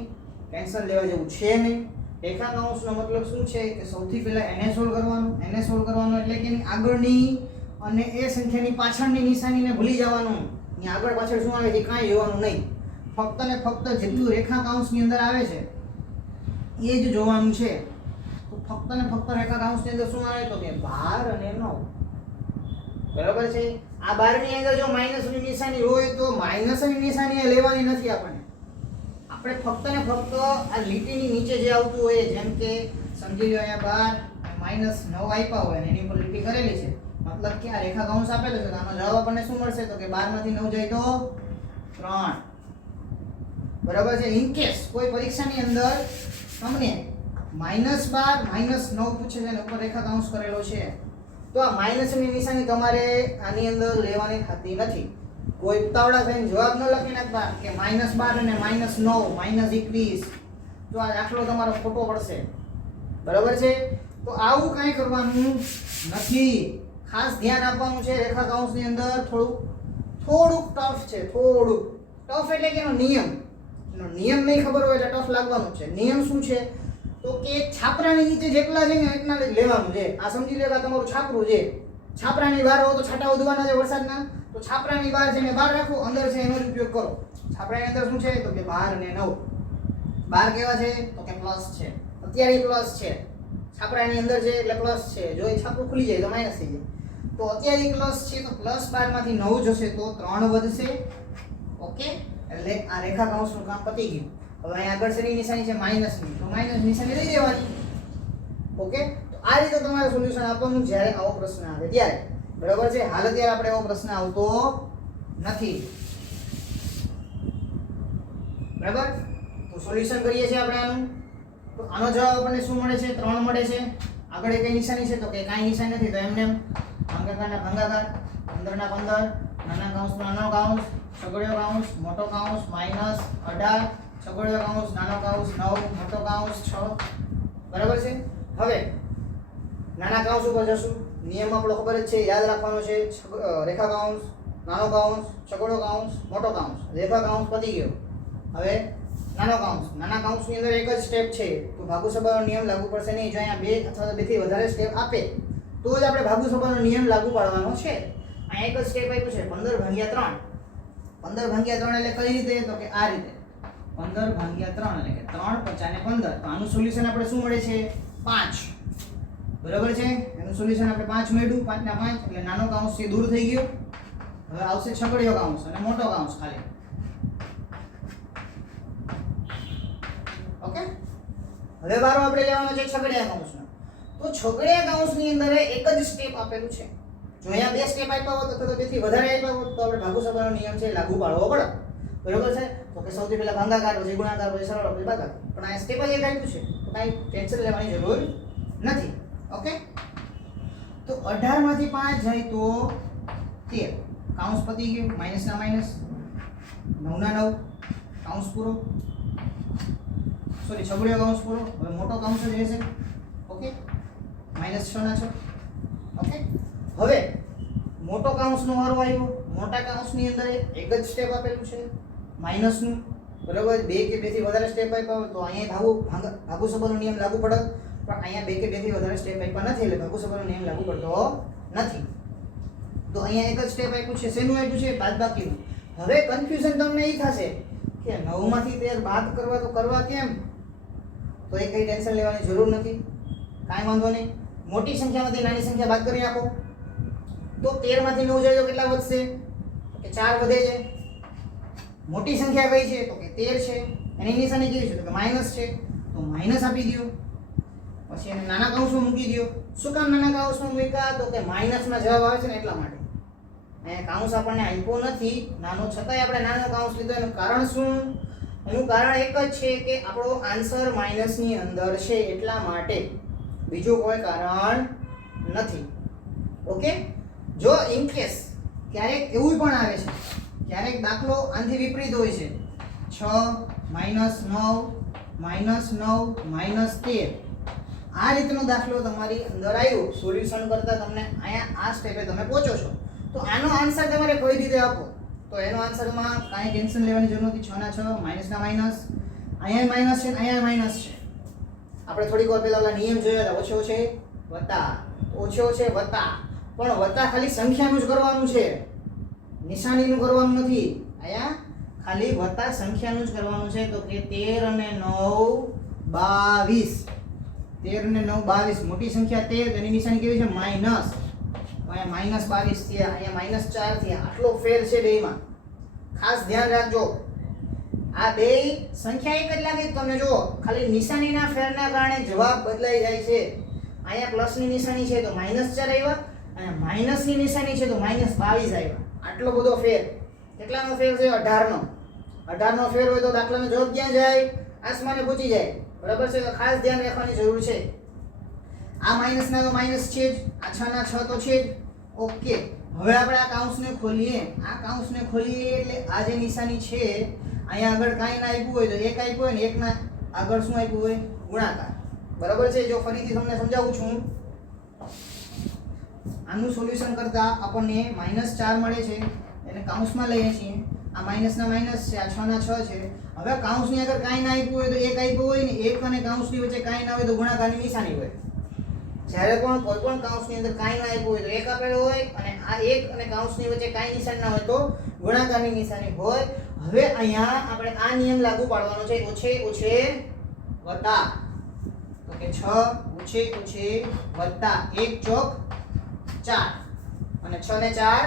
ટેન્શન લેવા જેવું છે નહીં. રેખા કાઉન્સનો મતલબ શું છે કે સૌથી પહેલા એને સોલ્વ કરવાનું. એને સોલ્વ કરવાનું એટલે કે એની આગળની અને એ સંખ્યાની પાછળની નિશાનીને ભૂલી જવાનું. એની આગળ પાછળ શું આવે છે કાંઈ જોવાનું નહીં, ફક્ત ને ફક્ત જેટલું રેખા કાઉન્સની અંદર આવે છે એ જ જોવાનું છે. તો ફક્ત ને ફક્ત રેખા કાઉન્સની અંદર શું આવે? તો કે 12 અને 9. બરાબર છે? આ 12 ની અંદર જો માઈનસની નિશાની હોય તો માઈનસની નિશાની લેવાની નથી આપણે ફક્ત ને ફક્ત આ લીટીની નીચે જે આવતું હોય, જેમ કે સમજી લો અહીંયા 12 -9 આપ્યા હોય અને એની ઉપર લીટી કરેલી છે, મતલબ કે આ રેખા કાઉન્સ આપેલો છે. તો આનો જવાબ આપણને શું મળશે? તો કે 12 માંથી 9 જાય તો 3. બરાબર છે? ઇન કેસ કોઈ પરીક્ષાની અંદર તમને -12 -9 પૂછે છે અને ઉપર રેખા કાઉન્સ કરેલો છે, તો આ માઈનસની નિશાની તમારે આની અંદર લેવાની થતી નથી. કોઈ ઉતાવળા થઈને જવાબ ન લખી નાખતા કે -12 અને -9 -21, તો આ દાખલો તમારો ખોટો પડશે. બરાબર છે? તો આવું કાંઈ કરવાનું નથી. ખાસ ધ્યાન આપવાનું છે. રેખા કાઉન્સની અંદર થોડુંક ટફ છે. થોડુંક ટફ એટલે કે એનો નિયમ નહીં ખબર હોય એટલે ટફ લાગવાનું છે. નિયમ શું છે? તો કે છાપરાની નીચે જેટલા છે ને એટલા જ લેવાનું છે. આ સમજી લેવા તમારું છાપરું છે, છાપરાની બહાર હો તો છાંટા ઉધવાના છે વરસાદના, તો છાપરાની બહાર છે ને બહાર રાખો, અંદર છે એનો જ ઉપયોગ કરો. છાપરાની અંદર શું છે? તો કે 12 અને 9. 12 કેવા છે? તો કે પ્લસ છે, અત્યારે પ્લસ છે. છાપરાની અંદર છે એટલે પ્લસ છે, જો એ છાપરું ખુલી જાય તો માઈનસ થઈ જાય. તો અત્યારે પ્લસ છે તો +12 માંથી 9 જશે તો 3 વધશે. ઓકે, એટલે આ રેખા કાઉન્સનું કામ પતી ગયું. હવે અહીં આગળ શેની નિશાની છે? માઈનસની, તો માઈનસ નિશાની લઈ દેવાની. ઓકે, તો આ રીતે તમારે સોલ્યુશન આપવાનું જ્યારે આવો પ્રશ્ન આવે ત્યારે. બરાબર છે? હાલ અત્યારે આપણે એવો પ્રશ્ન આવતો નથી. બરાબર? તો સોલ્યુશન કરીએ છીએ આપણે આનું. તો આનો જવાબ આપણને શું મળે છે? 3 મળે છે. આગળ કઈ નિશાની છે? તો કે કાંઈ નિશાની નથી, તો એમને ભાગાકારના ભાગાકાર, 15 ના 15, નાના કાઉન્સ નાનો કાઉન્સ, છગડીયો કાઉન્સ, મોટો કાઉન્સ -18, છગડીયો કાઉન્સ, નાનો કાઉન્સ 9, મોટો કાઉન્સ 6. બરાબર છે? હવે નાના કાઉન્સ ઉપર જશું. નિયમ આપણો ખબર જ છે, યાદ રાખવાનો છે. રેખા કાઉન્સ, નાનો કાઉન્સ, છગડીયો કાઉન્સ, મોટો કાઉન્સ. રેખા કાઉન્સ પતી ગયો. હવે નાનો કાઉન્સ. નાના કાઉન્સની અંદર એક જ સ્ટેપ છે, તો ભાગુસભાનો નિયમ લાગુ પડશે નહીં. જો અહીંયા 2 અથવા 2 થી વધારે સ્ટેપ આપે તો જ આપણે ભાગુસભાનો નિયમ લાગુ પાડવાનો છે. અહીંયા એક જ સ્ટેપ આપ્યું છે 15/3. 15/3 એટલે કઈ રીતે? તો કે આ રીતે 15/3 એટલે કે 3 × 5 = 15. તો આનું સોલ્યુશન આપણે શું મળે છે? 5. બરાબર છે? એનું સોલ્યુશન આપણે 5 મળ્યું. 5 ના 5 એટલે નાનો કાઉન્સ છે દૂર થઈ ગયો. હવે આવશે છગડીયો કાઉન્સ અને મોટો કાઉન્સ ખાલી. ઓકે, હવે વારો આપણે લેવાનો છે છગડીયા કાઉન્સનો. તો છગડીયા કાઉન્સની અંદર એક જ સ્ટેપ આપેલું છે. જો અહીંયા 2 સ્ટેપ આપ્યા હોત અથવા તો 2 થી વધારે આપ્યા હોત તો આપણે ભાગુસભાનો નિયમ છે લાગુ પાડવો પડે. બરાબર છે? તો કે સૌથી પહેલા ભાગાકાર, પછી ગુણાકાર, પછી સરળ, પછી ભાગાકાર. પણ આ સ્ટેપ જ એક આપ્યું છે, તો કાંઈ ટેન્શન લેવાની જરૂર નથી. ઓકે, તો 18 માંથી 5 જાય તો 13. કાઉન્સ પતી ગયું. માઈનસ ના માઈનસ, 9 ના 9, કાઉન્સ પૂરો. સોરી, છગડીયો કાઉન્સ પૂરો. હવે મોટો કાઉન્સ જ રહેશે. ઓકે, -6 ના 6. ઓકે, હવે મોટો કાઉન્સનો વારો આવ્યો. મોટા કાઉન્સની અંદર એક જ સ્ટેપ આપેલું છે. માઇનસનું, બરાબર. 2 કે 2 થી વધારે સ્ટેપ આપ્યા હોય તો અહીંયા ભાગુ સંબંધનો નિયમ લાગુ પડે, પણ અહીંયા 2 કે 2 થી વધારે સ્ટેપ આપ્યા નથી એટલે ભાગુ સંબંધનો નિયમ લાગુ પડતો નથી. તો અહીંયા એક જ સ્ટેપ આપ્યું છે. શેનું આપ્યું છે? બાદબાકીનું. હવે કન્ફ્યુઝન તમને એ થશે કે 9 માંથી 13 બાદ કરવા તો કરવા કેમ? તો એ કઈ ટેન્શન લેવાની જરૂર નથી, કાંઈ વાંધો નહીં. મોટી સંખ્યામાંથી નાની સંખ્યા બાદ કરી નાખો તો 13 માંથી 9 જાય તો કેટલા વધશે? કે 4 વધે છે. મોટી સંખ્યા કઈ છે? તો કે 13 છે. એની નિશાની કેવી છે? તો કે માઈનસ છે, તો માઈનસ આપી દો. પછી એને નાના કૌંસમાં મૂકી દો. શું કામ નાના કૌંસમાં મૂક્યા? તો કે માઈનસના જવાબ આવે છે ને એટલા માટે. અહીંયા કૌંસ આપણને આપ્યો નથી નાનો, છતાંય આપણે નાનો કૌંસ લીધો. એનું કારણ શું? એનું કારણ એક જ છે કે આપણો આન્સર માઈનસની અંદર છે એટલા માટે, બીજું કોઈ કારણ નથી. ઓકે. જો ઇન કેસ ક્યારેક એવું પણ આવે છે, ક્યારેક દાખલો આનાથી વિપરીત હોય છે, 6 -9 -9 -13 આ રીતનો દાખલો તમારી અંદર આવ્યો, સોલ્યુશન કરતા તમને અહીંયા આ સ્ટેપે તમે પહોંચો છો, તો આનો આન્સર તમારે કઈ રીતે આપો? તો એનો આન્સરમાં કાંઈ ટેન્શન લેવાની જરૂર નથી. 6 ના 6 માઇનસ ના માઇનસ, અહીંયા માઇનસ છે અહીંયા માઇનસ છે. આપણે થોડીક વાર પહેલા ઓલા નિયમ જોયા હતા, ઓછો છે વત્તા, ઓછો છે વત્તા, પણ વત્તા ખાલી સંખ્યાનું જ કરવાનું છે, નિશાનીનું કરવાનું નથી. અહીંયા ખાલી વત્તા સંખ્યાનું જ કરવાનું છે. તો કે 13 અને 9 22, 13 અને 9 22, મોટી સંખ્યા 13, એની નિશાની કેવી છે? માઇનસ. અહીંયા -22 થયા, અહીંયા -4 થયા. આટલો ફેર છે બેયમાં, ખાસ ધ્યાન રાખજો. આ બે સંખ્યા એક જ લાગે તમને, જો ખાલી નિશાનીના ફેરના કારણે જવાબ બદલાઈ જાય છે. અહીંયા પ્લસની નિશાની છે તો -4 આવ્યા, અને માઈનસની નિશાની છે તો -22 આવ્યા. આટલો બધો ફેર. કેટલાનો ફેર છે? 18 નો. 18 નો ફેર હોય તો દાખલાનો જવાબ ક્યાં જાય? આસમાને પહોંચી જાય. બરાબર છે? તો ખાસ ધ્યાન રાખવાની જરૂર છે. આ માઈનસ ના તો માઈનસ છે જ, આ 6 ના 6 તો છે જ. ઓકે. હવે આપણે આ કૌંસને ખોલીએ. આ કૌંસને ખોલીએ એટલે આ જે નિશાની છે, અહીંયા આગળ કાંઈ ના આપ્યું હોય તો એક આપ્યું હોય ને એક ના આગળ શું આપ્યું હોય? ગુણાકાર. બરાબર છે? જો ફરીથી તમને સમજાવું છું, આનું સોલ્યુશન કરતા આપણને -4 મળે છે, એને કૌંસમાં લઈએ છીએ. આ માઈનસ ના માઈનસ છે, આ 6 ના 6 છે. હવે કૌંસની આગળ કાંઈ ના આપ્યું હોય તો એક આપ્યું હોય ને, એક અને કૌંસની વચ્ચે કાંઈ ના હોય તો ગુણાકારની નિશાની હોય. જ્યારે પણ કોઈ પણ કૌંસની અંદર કાંઈ ના આપ્યું હોય તો એક આપેલો હોય, અને આ એક અને કૌંસની વચ્ચે કાંઈ નિશાન ના હોય તો ગુણાકારની નિશાની હોય. હવે અહીંયા આપણે આ નિયમ લાગુ પાડવાનો છે, ઓછે ઓછે વત્તા. તો કે 6 ઓછે ઓછે વત્તા 1 ચોક 4, અને 6 ને 4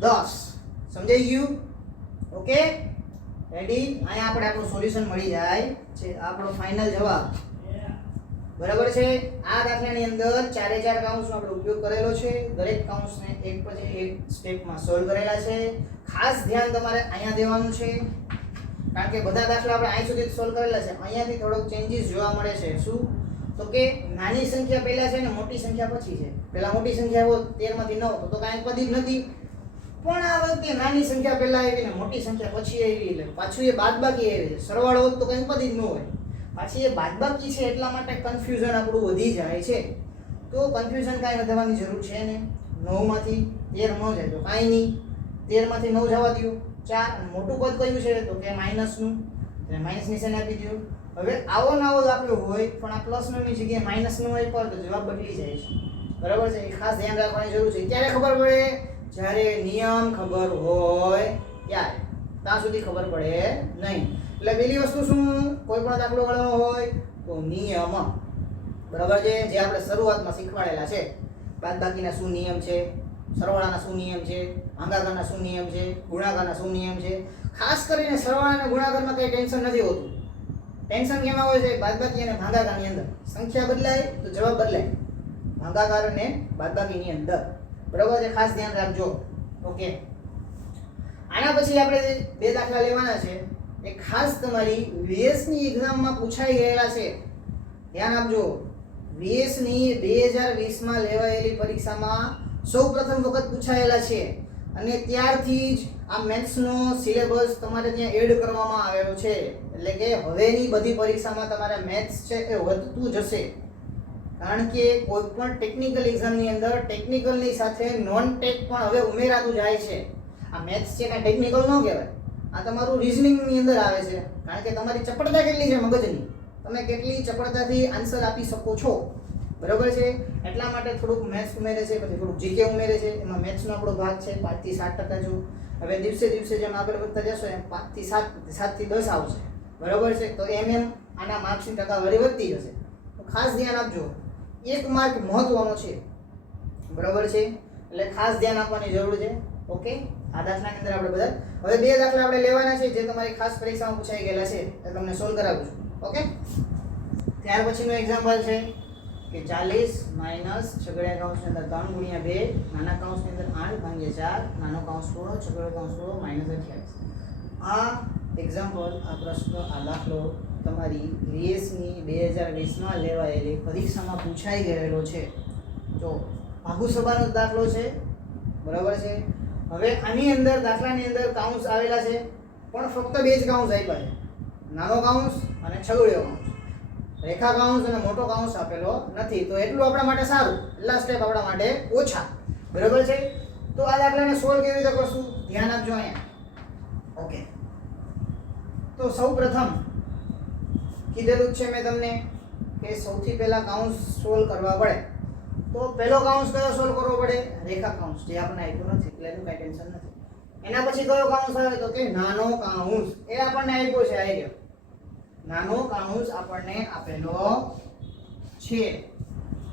10. સમજાઈ ગયું? Okay, ready? અહીંયા આપણે આપણું સોલ્યુશન મળી જાય છે, આપણો ફાઇનલ જવાબ. બરાબર છે? આ દાખલાની અંદર 4 કૌંસનો આપણે ઉપયોગ કરેલો છે. દરેક કૌંસને એક પછી એક સ્ટેપમાં સોલ્વ કરેલા છે. ખાસ ધ્યાન તમારે અહીંયા દેવાનું છે, કારણ કે બધા દાખલા આપણે અહીં સુધી સોલ્વ કરેલા છે. અહીંયાથી થોડોક ચેન્જીસ જોવા મળે છે. શું? તો કે નાની સંખ્યા પહેલા છે ને મોટી સંખ્યા પછી છે. પહેલા મોટી સંખ્યા હોત 13 માંથી 9 તો કાંઈ પદ જ નથી, પણ આ વખતે નાની સંખ્યા પહેલા આવી ને મોટી સંખ્યા પછી આવી, એટલે પાછું એ બાદબાકી આવી છે. સરવાળો હોત તો કાંઈ પદ જ ન હોય, પાછી એ બાદબાકી છે, એટલા માટે કન્ફ્યુઝન આપણું વધી જાય છે. તો કન્ફ્યુઝન કાંઈ વધવાની જરૂર છે ને. 9 માંથી 13 ન જાય તો કાંઈ નહીં, 13 માંથી 9 જવા દો 4, અને મોટું પદ કયું છે? તો કે માઇનસનું, એટલે માઇનસ નિશાની આપી દો. હવે આવો નવો દાખલો હોય પણ આ પ્લસની જગ્યાએ માઇનસનું હોય પર તો જવાબ બદલી જાય છે. બરાબર છે? એ ખાસ ધ્યાન રાખવાની જરૂર છે. ક્યારે ખબર પડે? જ્યારે નિયમ ખબર હોય ત્યારે. ત્યાં સુધી ખબર પડે નહીં. એટલે પેલી વસ્તુ શું? કોઈ પણ દાખલો ગણવાનો હોય તો નિયમ. બરાબર છે? જે આપણે શરૂઆતમાં શીખવાડેલા છે. બાદબાકીના શું નિયમ છે, સરવાળાના શું નિયમ છે, ભાગાકારના શું નિયમ છે, ગુણાકારના શું નિયમ છે. ખાસ કરીને સરવાળા અને ગુણાકારમાં કંઈ ટેન્શન નથી હોતું. ટેન્શન કેમાં હોય છે? બાદબાકી અને ભાગાકારની અંદર. સંખ્યા બદલાય તો જવાબ બદલાય, ભાગાકાર અને બાદબાકીની અંદર. બરાબર છે? ખાસ ધ્યાન રાખજો. ઓકે. આના પછી આપણે 2 દાખલા લેવાના છે. એ ખાસ તમારી વીએસની એક્ઝામમાં પૂછાઈ ગયેલા છે. ધ્યાન આપજો. વીએસની 2020માં લેવાયેલી પરીક્ષામાં સૌપ્રથમ વખત પૂછાયેલા છે, અને ત્યારથી જ આ મેથ્સનો સિલેબસ તમારે ત્યાં એડ કરવામાં આવેલો છે. એટલે કે હવેની બધી પરીક્ષામાં તમારે મેથ્સ છે એ વધતું જશે, કારણ કે કોઈ પણ ટેકનિકલ એક્ઝામની અંદર ટેકનિકલની સાથે નોન ટેક પણ હવે ઉમેરાતું જાય છે. આ મેથ્સ છે કાંઈ ટેકનિકલ ન કહેવાય, આ તમારું રીઝનિંગ ની અંદર આવે છે, કારણ કે તમારી ચપળતા કેટલી છે મગજની, તમે કેટલી ચપળતાથી આન્સર આપી શકો છો, બરોબર છે. એટલા માટે થોડુંક મેથ્સ ઉમેરે છે, પછી થોડુંક જીકે ઉમેરે છે. એમાં મેથ્સનો આપણો ભાગ છે 5 થી 7% જો. હવે દિવસે દિવસે જેમ આગળ વધતા જશો એમ 5 થી 7 7 થી 10 આવશે, બરોબર છે. તો એમ આના માર્ક્સની ટકાવારી વધતી જશે. તો ખાસ ધ્યાન આપજો, 1 માર્ક મહત્વનો છે, બરોબર છે. એટલે ખાસ ધ્યાન આપવાની જરૂર છે. ઓકે, આ દાખલાની અંદર આપણે બધા હવે 2 દાખલા આપણે લેવાના છે જે તમારી ખાસ પરીક્ષામાં પૂછાઈ ગયેલા છે, એ તમને સોલ્વ કરાવું છું. ઓકે, ત્યાર પછીનું એક્ઝામ્પલ છે કે 40 માઇનસ છગડીયા કૌંસની અંદર 3 ગુણ્યા 2 નાના કૌંસની અંદર 8 ભાગ્યા 4 નાનો કૌંસ પૂરો છગડીયો કૌંસ પૂરો -28. આ એક્ઝામ્પલ, આ પ્રશ્ન, આ દાખલો તમારી રીએસની 2020માં લેવાયેલી પરીક્ષામાં પૂછાઈ ગયેલો છે. જો ભાગુ સભાનો દાખલો છે, બરાબર છે. હવે આની અંદર દાખલાની અંદર કૌંસ આવેલા છે, પણ ફક્ત 2 જ કૌંસ આપ્યા છે, નાનો કૌંસ અને છગડીયો કૌંસ. રેખા કૌંસ અને મોટો કૌંસ આપેલો નથી. તો એટલું આપણા માટે સારું, એટલા સ્ટેપ આપણા માટે ઓછા, બરાબર છે. તો આ દાખલાને સોલ્વ કેવી રીતે કરશું, ધ્યાન આપજો અહીંયા. ઓકે, તો સૌપ્રથમ કીધેલું છે મેં તમને કે સૌથી પહેલા કૌંસ સોલ્વ કરવા પડે. તો પહેલો કૌંસ કયો સોલ્વ કરવો પડે, રેખા કૌંસ, જે આપણે આપ્યો નથી એટલે એનું કાંઈ ટેન્શન નથી. એના પછી કયો કૌંસ આવે તો કે નાનો કૌંસ, એ આપણને આપ્યો છે, આ રહ્યો નાનો કૌંસ આપણને આપેલો છે.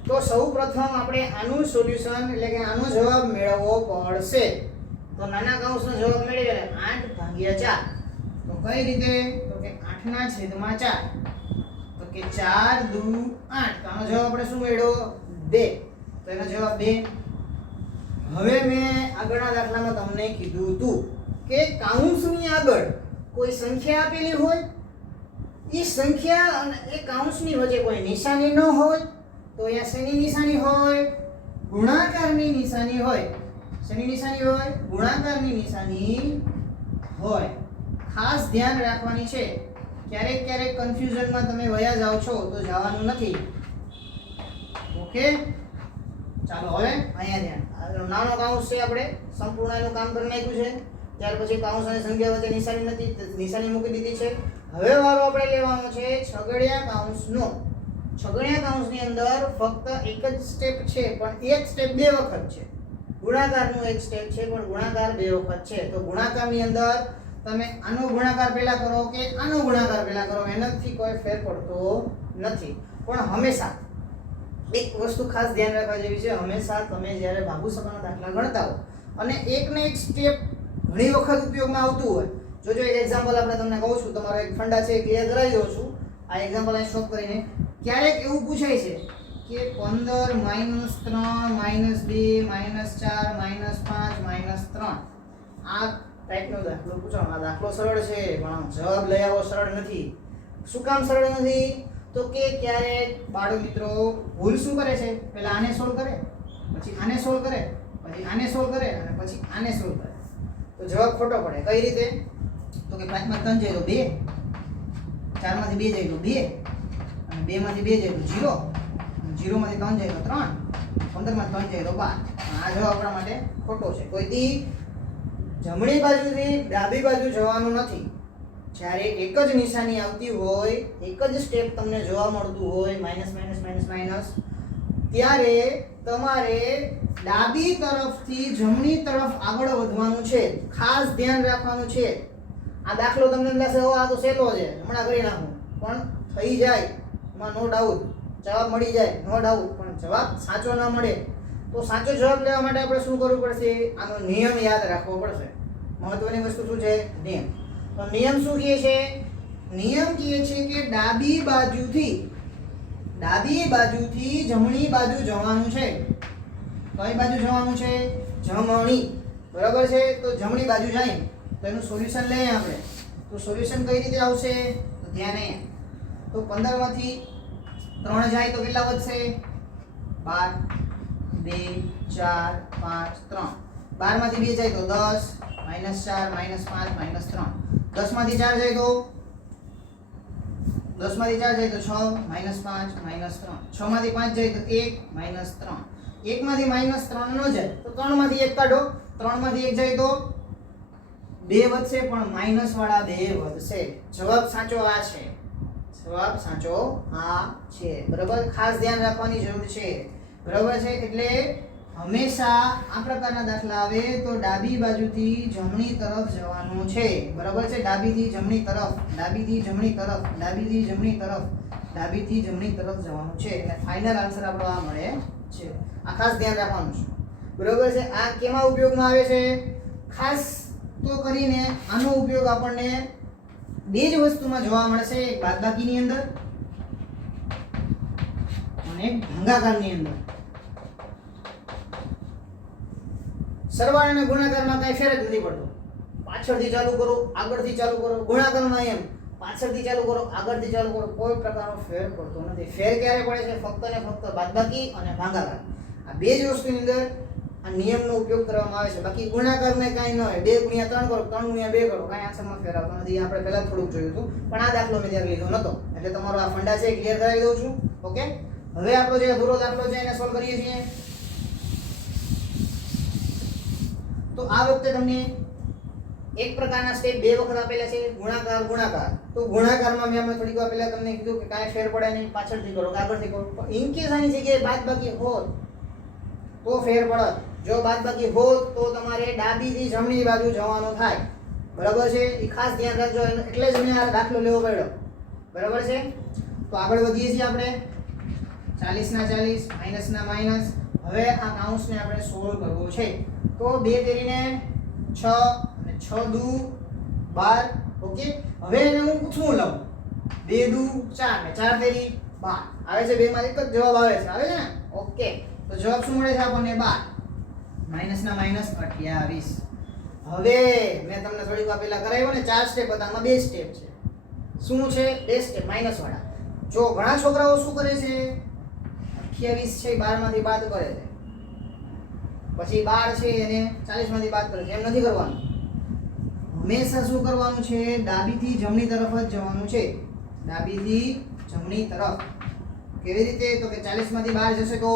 તો સૌપ્રથમ આપણે આનું સોલ્યુશન એટલે કે આનો જવાબ મેળવવો પડશે. તો નાના કૌંસનો જવાબ મેળવીએ 8/4. તો કઈ રીતે, તો કે 8/4. તો કે 4 દુ 8. તો આનો જવાબ આપણે શું મેળવ્યો, 2. તો એનો જવાબ 2. હવે મેં આગળના દાખલામાં તમને કીધું હતું કે કૌંસની આગળ કોઈ સંખ્યા આપેલી હોય, એ સંખ્યા અને એ કૌંસની વચ્ચે કોઈ નિશાની ન હોય તો અહીંયા શેની નિશાની હોય, ગુણાકારની નિશાની હોય. શેની નિશાની હોય, ગુણાકારની નિશાની હોય. ખાસ ધ્યાન રાખવાની છે, ક્યારેક ક્યારેક કન્ફ્યુઝનમાં તમે વયા જાઓ છો તો જવાનું નથી. ઓકે, ચાલો હવે અહીંયા ધ્યાન. નાનો કૌંસ છે, આપણે સંપૂર્ણ એનું કામ કરી નાખ્યું છે. ત્યાર પછી કૌંસ અને સંખ્યા વચ્ચે નિશાની નથી, નિશાની મૂકી દીધી છે. હવે વારો આપણે લેવાનો છે છગડીયા કૌંસનો. છગડીયા કૌંસની અંદર ફક્ત એક જ સ્ટેપ છે, પણ એક સ્ટેપ 2 વખત છે. ગુણાકારનું એક સ્ટેપ છે, પણ ગુણાકાર 2 વખત છે. તો ગુણાકારની અંદર તમે આનો ગુણાકાર પહેલા કરો કે આનો ગુણાકાર પહેલા કરો, એનાથી કોઈ ફેર પડતો નથી. પણ હંમેશા એક વસ્તુ ખાસ ધ્યાન રાખવા જેવી છે, હંમેશા તમે જ્યારે ભાગુ સભાના દાખલા ગણતા હો અને એકને એક સ્ટેપ ઘણી વખત ઉપયોગમાં આવતું હોય. જોજો એક એક્ઝામ્પલ આપણે તમને કહું છું, તમારો એક ફંડા છે ક્લિયર કરાવી દઉં છું. આ એક્ઝામ્પલ અહીં સ્ટોપ કરીને ક્યારેક એવું પૂછાય છે કે 15 -3 -2 -4 -5 -3 આ ટાઈપનો દાખલો પૂછો. આ દાખલો સરળ છે પણ જવાબ લઈ આવો સરળ નથી. શું કામ સરળ નથી, તો કે ક્યારેક બાળક મિત્રો ભૂલ શું કરે છે, પહેલા આને સોલ્વ કરે, પછી આને સોલ્વ કરે, પછી આને સોલ્વ કરે અને પછી આને સોલ્વ કરે. તો જવાબ ખોટો પડે. કઈ રીતે, તો કે 5 માં 3 જાય તો 2, 4 માંથી 2 જાય તો 2, અને 2 માંથી 2 જાય તો 0, અને 0 માંથી 3 જાય તો 3, 15 માંથી 3 જાય તો 12. આ જવાબ આપણા માટે ખોટો છે. કોઈથી જમણી બાજુથી ડાબી બાજુ જવાનું નથી. જ્યારે એક જ નિશાની આવતી હોય, એક જ સ્ટેપ તમને જોવા મળતું હોય માઇનસ માઇનસ માઇનસ માઇનસ, ત્યારે તમારે ડાબી તરફથી જમણી તરફ આગળ વધવાનું છે. ખાસ ધ્યાન રાખવાનું છે. આ દાખલો તમને લાગે આ તો સહેલો છે, હમણાં કરી નાખું, પણ થઈ જાય એમાં નો ડાઉટ, જવાબ મળી જાય નો ડાઉટ. પણ જવાબ સાચો ન મળે તો સાચો જવાબ લેવા માટે આપણે શું કરવું પડશે, આનો નિયમ યાદ રાખવો પડશે. મહત્વની વસ્તુ શું છે, નિયમ. તો નિયમ શું કહે છે, નિયમ કહે છે કે ડાબી બાજુથી જમણી બાજુ જવાનું છે. કઈ બાજુ જવાનું છે, જમણી, બરાબર છે. તો જમણી બાજુ જાય તો એનું સોલ્યુશન લઈએ આપણે. તો સોલ્યુશન કઈ રીતે આવશે, તો ધ્યાન એ તો 15 માંથી 3 જાય તો કેટલા વધશે, 12, 2, 4, 5, 3. 12 માંથી 2 જાય તો 10, -4 -5 -3. 10 માંથી 4 જાય તો 6, -5 -3. 6 માંથી 5 જાય તો 1 -3. 1 માંથી -3 ન જાય તો 3 માંથી 1 કાઢો. 3 માંથી 1 જાય તો બે વધશે પણ માઈનસ વાળા બે વધશે. જવાબ સાચો આ છે. જવાબ સાચો આ છે. બરાબર, ખાસ ધ્યાન રાખવાની જરૂર છે. બરાબર છે. એટલે હંમેશા આ પ્રકારના દાખલા આવે તો ડાબી બાજુથી જમણી તરફ જવાનું છે. બરાબર છે. ડાબીથી જમણી તરફ, ડાબીથી જમણી તરફ, ડાબીથી જમણી તરફ, ડાબીથી જમણી તરફ જવાનું છે. એટલે ફાઇનલ આન્સર આપણો આ મળે છે. આ ખાસ ધ્યાન રાખવાનું છે. બરાબર છે. આ કેમાં ઉપયોગમાં આવે છે? ખાસ તો કરીને આનો ઉપયોગ આપણને બે જ વસ્તુમાં જોવા મળશે. એક બાદબાકીની અંદર અને એક ભાગાકારની અંદર. સરવાળા અને ગુણાકારમાં કઈ ફેર જ નથી પડતો. પાછળથી ચાલુ કરો, આગળથી ચાલુ કરો. ગુણાકારમાં એમ પાછળથી ચાલુ કરો, આગળથી ચાલુ કરો, કોઈ પ્રકારનો ફેર પડતો નથી. ફેર ક્યારે પડે છે? ફક્ત ને ફક્ત બાદબાકી અને ભાગાકાર. આ બે જ વસ્તુની અંદર આ નિયમનો ઉપયોગ કરવામાં આવે છે. બાકી ગુણાકારને કાંઈ ન હોય. 2 ગુણ્યા 3 કરો, 3 ગુણ્યા 2 કરો, કાંઈ આન્સરમાં ફેર આવતો નથી. આપણે પહેલા થોડુંક જોયું હતું, પણ આ દાખલો મેં ત્યારે લીધો નતો. એટલે તમારો આ ફંડા છે ક્લિયર કરાવી દઉં છું. ઓકે, હવે આપણો જે અધૂરો દાખલો છે એને સોલ્વ કરીએ છીએ. તો આ વખતે તમને એક પ્રકારના સ્ટેપ બે વખત આપેલા છે, ગુણાકાર ગુણાકાર. તો ગુણાકારમાં મેં થોડીક વાર પહેલા તમને કીધું કે કાંઈ ફેર પડે નહીં, પાછળથી કરો કે આગળથી કરો. ઇન કેસ આની જગ્યાએ બાદબાકી હોત તો ફેર પડત. જો બાદબાકી હોત તો તમારે ડાબીથી જમણી બાજુ જવાનું થાય. બરાબર છે, એ ખાસ ધ્યાન રાખજો. એટલે જ મેં આ દાખલો લેવો પડ્યો. બરાબર છે. તો આગળ વધીએ છીએ આપણે. 40 ના 40, માઈનસ ના માઈનસ. હવે આ કાઉન્સને આપણે સોલ્વ કરવો છે. તો 2 તેરીને 6 અને 6 દુ 12. ઓકે, હવે એને હું પૂછવું લઉં. 2 દુ 4 ને 4 તેરી 12. આવે છે, બે માં એક જ જવાબ આવે છે. આવે છે ને? ઓકે, તો જવાબ શું મળે છે આપણને? 12. માઈનસ ના માઈનસ 28. હવે મેં તમને થોડીક વાર પહેલા કરાવ્યો ને 4 સ્ટેપ હતા, આમાં 2 સ્ટેપ છે. શું છે? 2 સ્ટેપ માઈનસ વાળા. જો ઘણા છોકરાઓ શું કરે છે? 28 છે 12 માંથી બાદ કરે છે, પછી 12 છે એને 40 માંથી બાદ કરે છે. એમ નથી કરવાનું. હંમેશા શું કરવાનું છે? ડાબીથી જમણી તરફ જ જવાનું છે. ડાબીથી જમણી તરફ. કેવી રીતે? તો કે 40 માંથી 12 જશે તો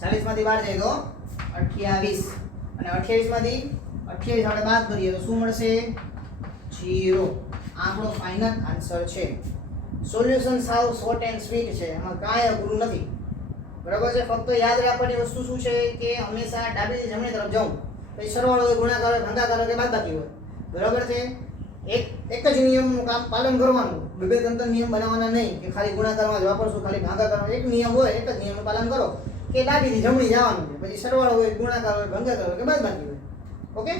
40 માંથી 12 જાય તો 28, અને 28 માંથી 28 આપણે બાદ કરીએ તો શું મળશે? 0. આ આપણો ફાઇનલ આન્સર છે. સોલ્યુશન સાવ શોર્ટ એન્ડ સ્વીટ છે. એમાં કાંઈ અઘરું નથી. બરાબર છે. ફક્ત યાદ રાખવાની વસ્તુ શું છે કે હંમેશા ડાબીથી જમણી તરફ જાઉં. પછી સરવાળો હોય, ગુણાકાર હોય, ભાગાકાર હોય કે બાદબાકી હોય. બરાબર છે. એક જ નિયમનું કામ પાલન કરવાનું. બે ત્રણ નિયમ બનાવવાના નહીં કે ખાલી ગુણાકારમાં જ વાપરશું, ખાલી ભાગાકારમાં. એક નિયમ હોય, એક જ નિયમનું પાલન કરો કે ડાબીથી જમણી જવાનું છે. પછી સરવાળો હોય, ગુણાકાર હોય, ભાગાકાર હોય કે બાદબાકી હોય. ઓકે,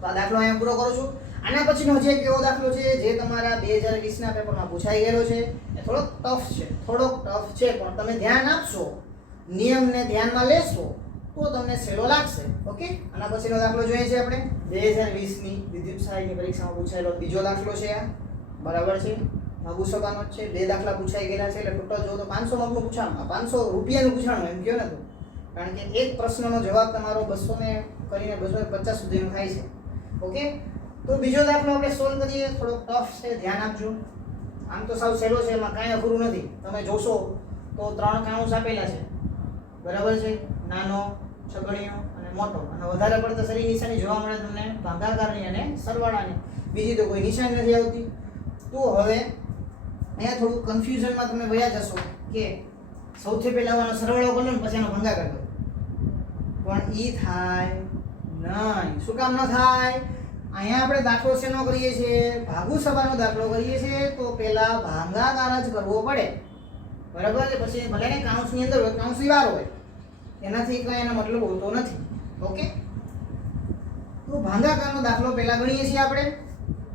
તો આ દાખલો અહીંયા પૂરો કરું છું. આના પછીનો જે એક એવો દાખલો છે જે તમારા 2020 ના પેપરમાં પૂછાઈ ગયેલો છે. એ થોડોક ટફ છે, પણ તમે ધ્યાન આપશો, નિયમને ધ્યાનમાં લેશો તો તમને સહેલો લાગશે. ઓકે, આના પછીનો દાખલો જોઈએ છે આપણે 2020 ની વિદ્યુત સહાયકની પરીક્ષામાં પૂછાયેલો બીજો દાખલો છે આ. બરાબર છે. ભાગુ સભાનો જ છે. 2 દાખલા પૂછાઈ ગયેલા છે. એટલે ટોટલ જો તો 500 માર્કનું પૂછાણું, 500 રૂપિયાનું પૂછાણું એમ કહો ને તો. કારણ કે એક પ્રશ્નનો જવાબ તમારો 200 ને કરીને 250 સુધીનો થાય છે. ઓકે, તો બીજો દાખલો આપણે સોલ્વ કરીએ. થોડો ટફ છે, ધ્યાન આપજો. આમ તો સાવ સહેલો છે, એમાં કાંઈ અઘરું નથી. તમે જોશો તો 3 કાઉન્સ આપેલા છે. બરાબર છે. નાનો, છગડીયો અને મોટો. અને વધારે પડતા સરી નિશાની જોવા મળે તમને ભાગાકારની અને સરવાળાની. બીજી તો કોઈ નિશાની નથી આવતી. તો હવે અહીંયા થોડું કન્ફ્યુઝનમાં તમે વયા જશો કે સૌથી પહેલા આનો સરવાળો કરો ને પછી આનો ભાગાકાર કરો. પણ ઈ થાય નહીં. શું કામ ન થાય? અહીંયા આપણે દાખલો શેનો કરીએ છીએ? ભાગુ સભાનો દાખલો કરીએ છીએ. તો પહેલા ભાગાકાર જ કરવો પડે. બરાબર છે. પછી ભલે ને કાઉન્સની અંદર હોય, કાઉન્સની બહાર હોય, એનાથી કંઈ એનો મતલબ હોતો નથી. ઓકે, તો ભાગાકારનો દાખલો પહેલા ગણીએ છીએ આપણે.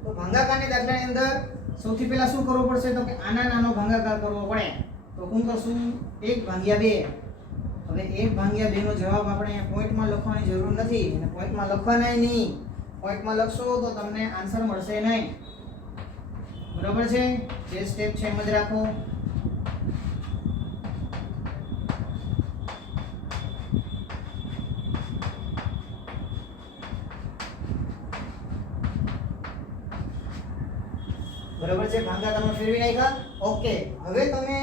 તો ભાગાકારની દાખલાની અંદર સૌથી પહેલા શું કરવું પડશે? તો કે આના નાનો ભાગાકાર કરવો પડે. તો શું કરશું? 1/2. હવે 1/2 નો જવાબ આપણે પોઈન્ટમાં લખવાની જરૂર નથી, અને પોઈન્ટમાં લખવાના નહીં. પોઈન્ટમાં લખશો તો તમને આન્સર મળશે નહીં. બરાબર છે. જે સ્ટેપ છે એમ જ રાખો. બરાબર છે. ભાગાકારમાં ફેરવી નાખ્યા. ઓકે, હવે તમે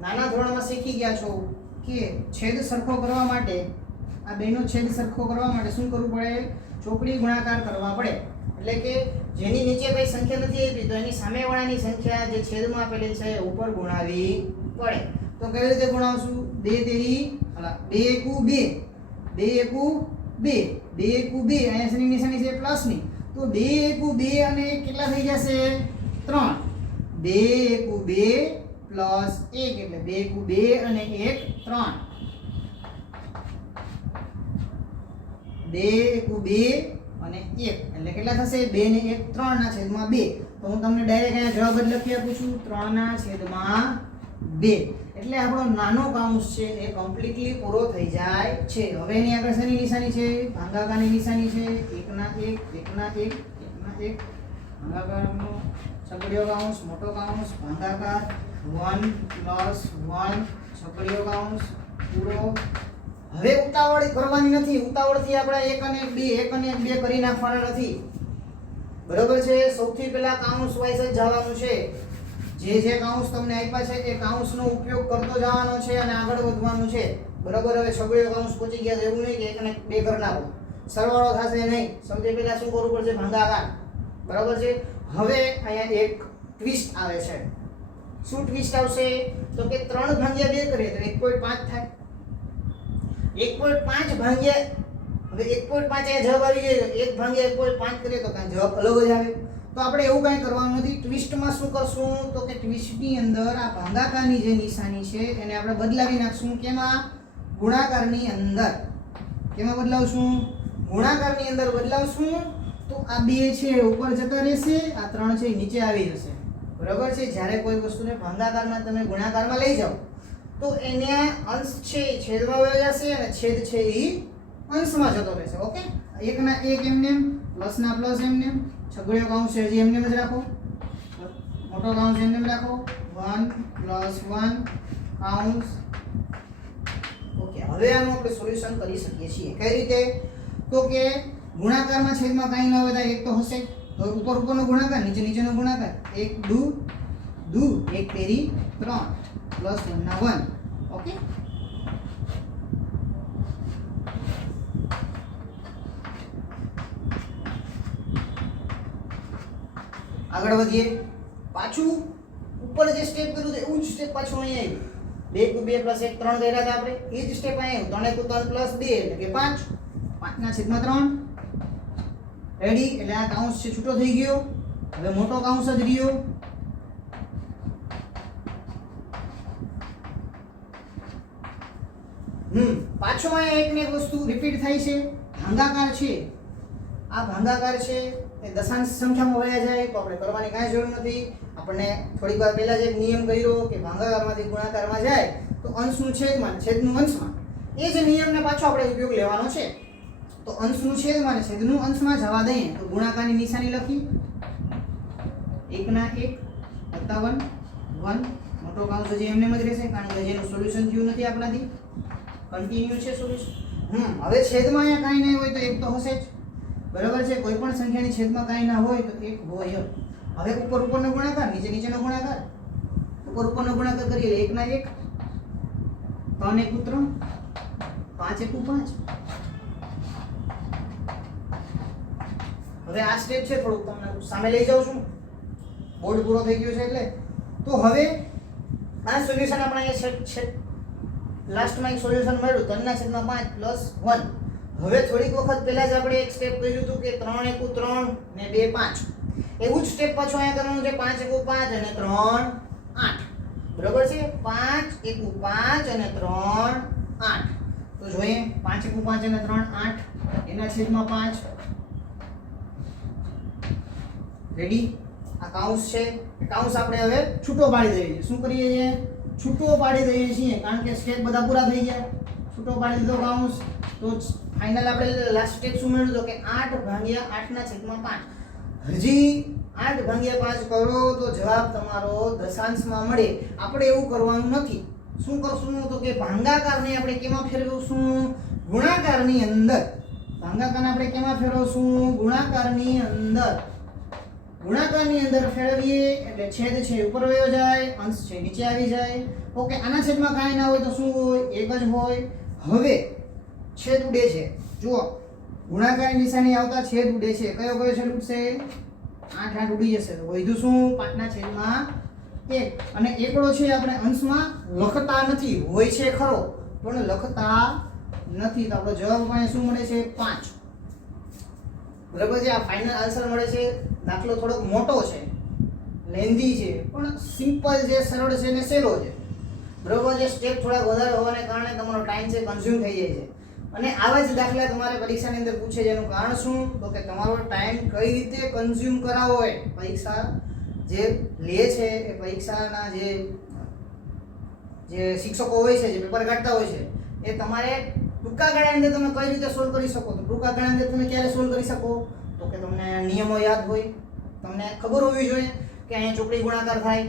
નાના ધોરણમાં શીખી ગયા છો કે છેદ સરખો કરવા માટે, આ બેનો છેદ સરખો કરવા માટે શું કરવું પડે? ચોકડી ગુણાકાર કરવા પડે, એટલે કે જેની નીચે કઈ સંખ્યા નથી આપી તો એની સામેવાળાની સંખ્યા જે છેદમાં આપેલી છે એ ઉપર ગુણાવી પડે. તો કેવી રીતે ગુણાવશું? 2 તેરી 2 એકુ 2, 2 એકુ 2, 2 એકુ 2, અહીંયા શેની નિશાની છે? પ્લસની. તો 2 એકુ 2 અને 1 કેટલા થઈ જશે? 3. 2 એકુ 2 પ્લસ 1 એટલે 2 એકુ 2 અને 1 3. 2 એકુ 2 અને 1 એટલે કેટલા થશે? 2 ને 1 3 ના છેદમાં 2. તો હું તમને ડાયરેક્ટ અહીંયા જવાબ જ લખી આપું છું 3 ના છેદમાં 2. એટલે આપણો નાનો કાઉન્સ છે એ કમ્પ્લીટલી પૂરો થઈ જાય છે. હવે એની આગળ શેની નિશાની છે? ભાગાકારની નિશાની છે. 1 ના 1, 1 ના 1, 1 ના 1, ભાગાકારનો છગડીયો કાઉન્સ, મોટો કાઉન્સ, ભાગાકાર 1 પ્લસ 1 છગડીયો કાઉન્સ પૂરો. હવે ઉતાવળ કરવાની નથી. ઉતાવળથી આપણે 1 અને 2, 1 અને 2 કરી નાખવાના નથી. બરોબર છે? સૌથી પહેલા કાઉન્સ વાઇઝ જ જવાનું છે. જે કાઉન્સ તમને આપ્યા છે એ કાઉન્સનો ઉપયોગ કરતો જવાનો છે અને આગળ વધવાનું છે. બરોબર? હવે છગડીયો કાઉન્સ પહોંચી ગયા તો એવું નહીં કે 1 અને 2 કરી નાખો, સરવાળો થશે નહીં. સૌથી પહેલા શું કરવું પડશે? ભાગાકાર. બરોબર છે? હવે અહીંયા એક ટ્વિસ્ટ આવે છે. શું ટ્વિસ્ટ આવશે? તો કે 3 ભાગ્યા 2 કરીએ તો 1.5 થાય. 1.5 ભાગ્યા, હવે 1.5 અહીંયા જવાબ આવી ગયો. 1 ભાગ્યા 1.5 કરીએ તો કાંઈ જવાબ અલગ જ આવે. તો આપણે એવું કાંઈ કરવાનું નથી. ટ્વિસ્ટમાં શું કરશું? તો કે ટ્વિસ્ટની અંદર આ ભાગાકારની જે નિશાની છે એને આપણે બદલાવી નાખશું. કેમાં? ગુણાકારની અંદર. કેમાં બદલાવશું? ગુણાકારની અંદર બદલાવશું. તો આ 2 છે ઉપર જતા રહેશે, આ 3 છે નીચે આવી જશે. બરાબર છે? જ્યારે કોઈ વસ્તુને ભાગાકારમાં તમે ગુણાકારમાં લઈ જાઓ તો એને અંશ છે એ છેદમાં વયો જશે અને છેદ છે એ અંશમાં જતો રહેશે. ઓકે? 1 ના 1 એમને, પ્લસ ના પ્લસ એમને, છગડીયો કાઉન્સ છે હજી એમને જ રાખો, મોટો કાઉન્સ એમને રાખો, 1 પ્લસ 1 કાઉન્સ. ઓકે, હવે આનું આપણે સોલ્યુશન કરી શકીએ છીએ. કઈ રીતે? તો કે ગુણાકારમાં છેદમાં કાંઈ ન હોય તો 1 તો હશે, તો ઉપર ઉપરનો ગુણાકાર, નીચે નીચેનો ગુણાકાર. 1 દુ દુ, 1 તેરી 3 પ્લસ 1 ના 1. ઓકે? આગળ વધીએ. પાછું ઉપર જે સ્ટેપ કર્યું એવું જ સ્ટેપ પાછું અહીંયા આવ્યું. 2 પ્લસ 1 3 કર્યા હતા આપણે, એ જ સ્ટેપ અહીંયા આવ્યું. 3 પ્લસ 2 એટલે કે 5. 5 ના છેદમાં 3. રેડી? એટલે આ કાઉન્સ છે છૂટો થઈ ગયો. હવે મોટો કાઉન્સ જ રહ્યો. પાછો અહીંયા એક ને એક વસ્તુ રિપીટ થાય છે. ભાગાકાર છે, આ ભાગાકાર છે એ દશાંશ સંખ્યામાં વયા જાય તો આપણે કરવાની કાંઈ જરૂર નથી. આપણને થોડીક વાર પહેલા જ એક નિયમ કર્યો કે ભાગાકારમાંથી ગુણાકારમાં જાય તો અંશનું છેદમાં, છેદનું અંશમાં. એ જ નિયમને પાછો આપણે ઉપયોગ લેવાનો છે. તો અંશનું છેદમાં અને છેદનું અંશમાં જવા દઈએ તો ગુણાકારની નિશાની લખી 1 ના 1 વત્તા 1 1. મોટો કાઉન્સ હજી એમને જ રહેશે કારણ કે જેનું સોલ્યુશન થયું નથી આપણાથી, કન્ટિન્યુ છે સોલ્યુશન. હવે છેદમાં અહીંયા કાંઈ નહીં હોય તો 1 તો હશે જ. બરાબર છે? કોઈ પણ સંખ્યાની છેદમાં કાંઈ ના હોય તો 1 હોય. હવે ઉપર ઉપરનો ગુણાકાર, નીચે નીચેનો ગુણાકાર. ઉપર ઉપરનો ગુણાકાર કરીએ 1 ના 1, 3 એકુ 3, 5 એકુ 5. હવે આ સ્ટેપ છે થોડુંક તમને સામે લઈ જાઉં છું, બોર્ડ પૂરો થઈ ગયો છે એટલે. તો હવે આ સોલ્યુશન આપણે અહીંયા છે લાસ્ટમાં એક સોલ્યુશન મળ્યું 3/5 પ્લસ 1. હવે થોડીક વખત પહેલા જ આપણે એક સ્ટેપ કર્યું હતું કે 3 એકુ 3 ને 2 5. એવું જ સ્ટેપ પાછો અહીંયા કરવાનું છે 5 એકુ 5 અને 3 8. બરાબર છે? 5 એકુ 5 અને 3 8. તો જોઈએ 5 એકુ 5 અને 3 8 એના છેદમાં 5. રેડી? આ કાઉન્સ છે, કાઉન્સ આપણે હવે છૂટો પાડી દઈએ છીએ. શું કરીએ છીએ? છૂટો પાડી દઈએ છીએ કારણ કે સ્ટેપ બધા પૂરા થઈ ગયા. છૂટો પાડી દીધો કાઉન્સ. તો ફાઇનલ આપણે લાસ્ટ સ્ટેપ શું મળ્યું તો કે 8/8/5. હજી 8/5 કરો તો જવાબ તમારો દશાંશમાં મળે. આપણે એવું કરવાનું નથી. શું કરશું તો કે ભાગાકારને આપણે કેમાં ફેરવશું? ગુણાકારની અંદર. ભાગાકારને આપણે કેમાં ફેરવશું? ગુણાકારની અંદર. ગુણાકારની અંદર ફેરવીએ એટલે છેદ છે ઉપર વયો જાય, અંશ છે નીચે આવી જાય. ઓકે, આના છેદમાં કાંઈ ના હોય તો શું હોય? 1 જ હોય. હવે છેદ ઉડે છે. જુઓ ગુણાકારની નિશાની આવતા છેદ ઉડે છે. કયો કયો છેદ ઉડશે? 8 8 ઉડી જશે. તો વધ્યું શું? 5 ના છેદમાં 1. અને એકડો છે આપણે અંશમાં લખતા નથી, હોય છે ખરો પણ લખતા નથી. તો આપણો જવાબ પણ શું મળે છે? 5. બરાબર છે. આ ફાઇનલ આન્સર મળે છે. દાખલો થોડોક મોટો છે, લેન્ધી છે, પણ સિમ્પલ છે, સરળ છે ને સહેલો છે. બરાબર છે. સ્ટેપ થોડા વધારે હોવાને કારણે તમારો ટાઈમ છે કન્ઝ્યુમ થઈ જાય છે. અને આવા જ દાખલા તમારે પરીક્ષાની અંદર પૂછે છે. એનું કારણ શું? તો કે તમારો ટાઈમ કઈ રીતે કન્ઝ્યુમ કરાવવો હોય. પરીક્ષા જે લે છે એ પરીક્ષાના જે શિક્ષકો હોય છે, જે પેપર કાઢતા હોય છે, એ તમારે ટૂંકા ગાળાની અંદર તમે કઈ રીતે સોલ્વ કરી શકો. તો ટૂંકા ગાળાની અંદર તમે ક્યારે સોલ્વ કરી શકો? તો કે તમને નિયમો યાદ હોય, તમને ખબર હોવી જોઈએ કે અહીંયા ચોકડી ગુણાકાર થાય,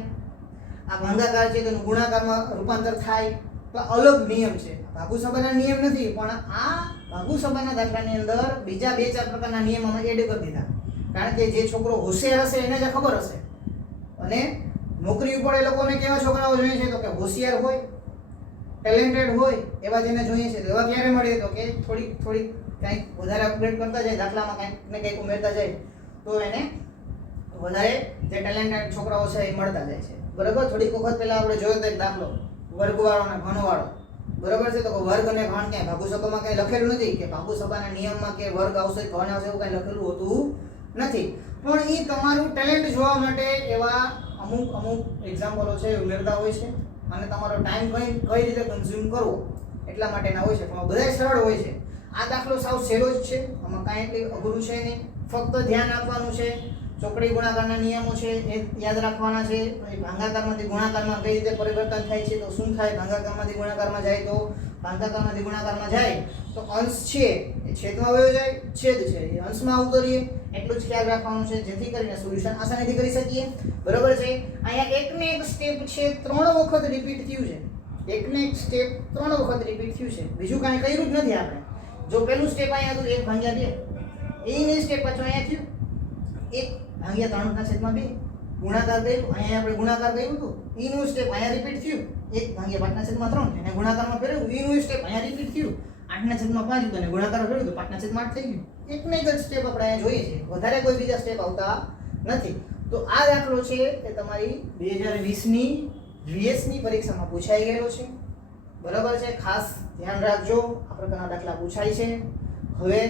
આ ભાગાકાર છે તેનું ગુણાકારમાં રૂપાંતર થાય. તો અલગ નિયમ છે. ભાગુસભાના નિયમ નથી, પણ આ ભાગુસભાના દાખલાની અંદર બીજા 2-4 પ્રકારના નિયમ અમે એડ કરી દીધા. કારણ કે જે છોકરો હોશિયાર હશે એને જ ખબર હશે. અને નોકરી ઉપર એ લોકોને કેવા છોકરાઓ જોઈએ છે? તો કે હોશિયાર હોય, ટેલેન્ટેડ હોય એવા જેને જોઈએ છે. એવા ક્યારે મળે? તો કે થોડી કંઈક વધારે અપગ્રેડ કરતા જાય, દાખલામાં કંઈક ને કંઈક ઉમેરતા જાય, તો એને વધારે જે ટેલેન્ટેડ છોકરાઓ છે એ મળતા જાય છે. બરાબર. થોડીક વખત પહેલા આપણે જોયો તો એક દાખલો વર્ગવાળો અને ઘનવાળો. બરાબર છે. તો વર્ગ અને ઘન ક્યાંય ભાગુસભામાં કંઈ લખેલું નથી કે ભાગુસભાના નિયમમાં કે વર્ગ આવશે ઘન આવશે એવું કંઈ લખેલું હોતું નથી. પણ એ તમારું ટેલેન્ટ જોવા માટે એવા અમુક એક્ઝામ્પલો છે ઉમેરતા હોય છે. અને તમારો ટાઈમ કઈ રીતે કન્ઝ્યુમ કરવો એટલા માટેના હોય છે. પણ બધા સરળ હોય છે. આ દાખલો સાવ સહેલો જ છે, આમાં કાંઈ એટલી અઘરું છે નહીં. ફક્ત ધ્યાન આપવાનું છે. ચોકડી ગુણાકારના નિયમો છે એ યાદ રાખવાના છે. ભાગાકારમાંથી ગુણાકારમાં કઈ રીતે પરિવર્તન થાય છે, તો શું થાય? ભાગાકારમાંથી ગુણાકારમાં જાય તો ભાગાકારમાંથી ગુણાકારમાં જાય તો અંશ છે એ છેદમાં વયો જાય, છેદ છે એ અંશમાં આવતો રહે. એટલું જ ખ્યાલ રાખવાનું છે જેથી કરીને સોલ્યુશન આસાનીથી કરી શકીએ. બરાબર છે. અહીંયા એકને એક સ્ટેપ છે 3 વખત રિપીટ થયું છે. એકને એક સ્ટેપ 3 વખત રિપીટ થયું છે. બીજું કાંઈ કર્યું જ નથી આપણે. જો પહેલું સ્ટેપ અહીંયા હતું 1/2, એની સ્ટેપ પાછું અહીંયા થયું 1/3/2 ગુણાકાર કર્યું. અહીંયા આપણે ગુણાકાર કર્યું હતું, એનું સ્ટેપ અહીંયા રિપીટ થયું 1/5/3. એને ગુણાકારમાં ફેરવ્યું, એનું સ્ટેપ અહીંયા રિપીટ થયું 8/5. અને ગુણાકાર ફેરવ્યું તો 5/8 થઈ ગયું. એકને એક જ સ્ટેપ આપણે અહીંયા જોઈએ છે, વધારે કોઈ બીજા સ્ટેપ આવતા નથી. તો આ દાખલો છે એ તમારી 2020ની GS ની પરીક્ષામાં પૂછાઈ ગયેલો છે. બરાબર છે. ખાસ ધ્યાન રાખજો, આ પ્રકારના દાખલા પૂછાય છે. હવે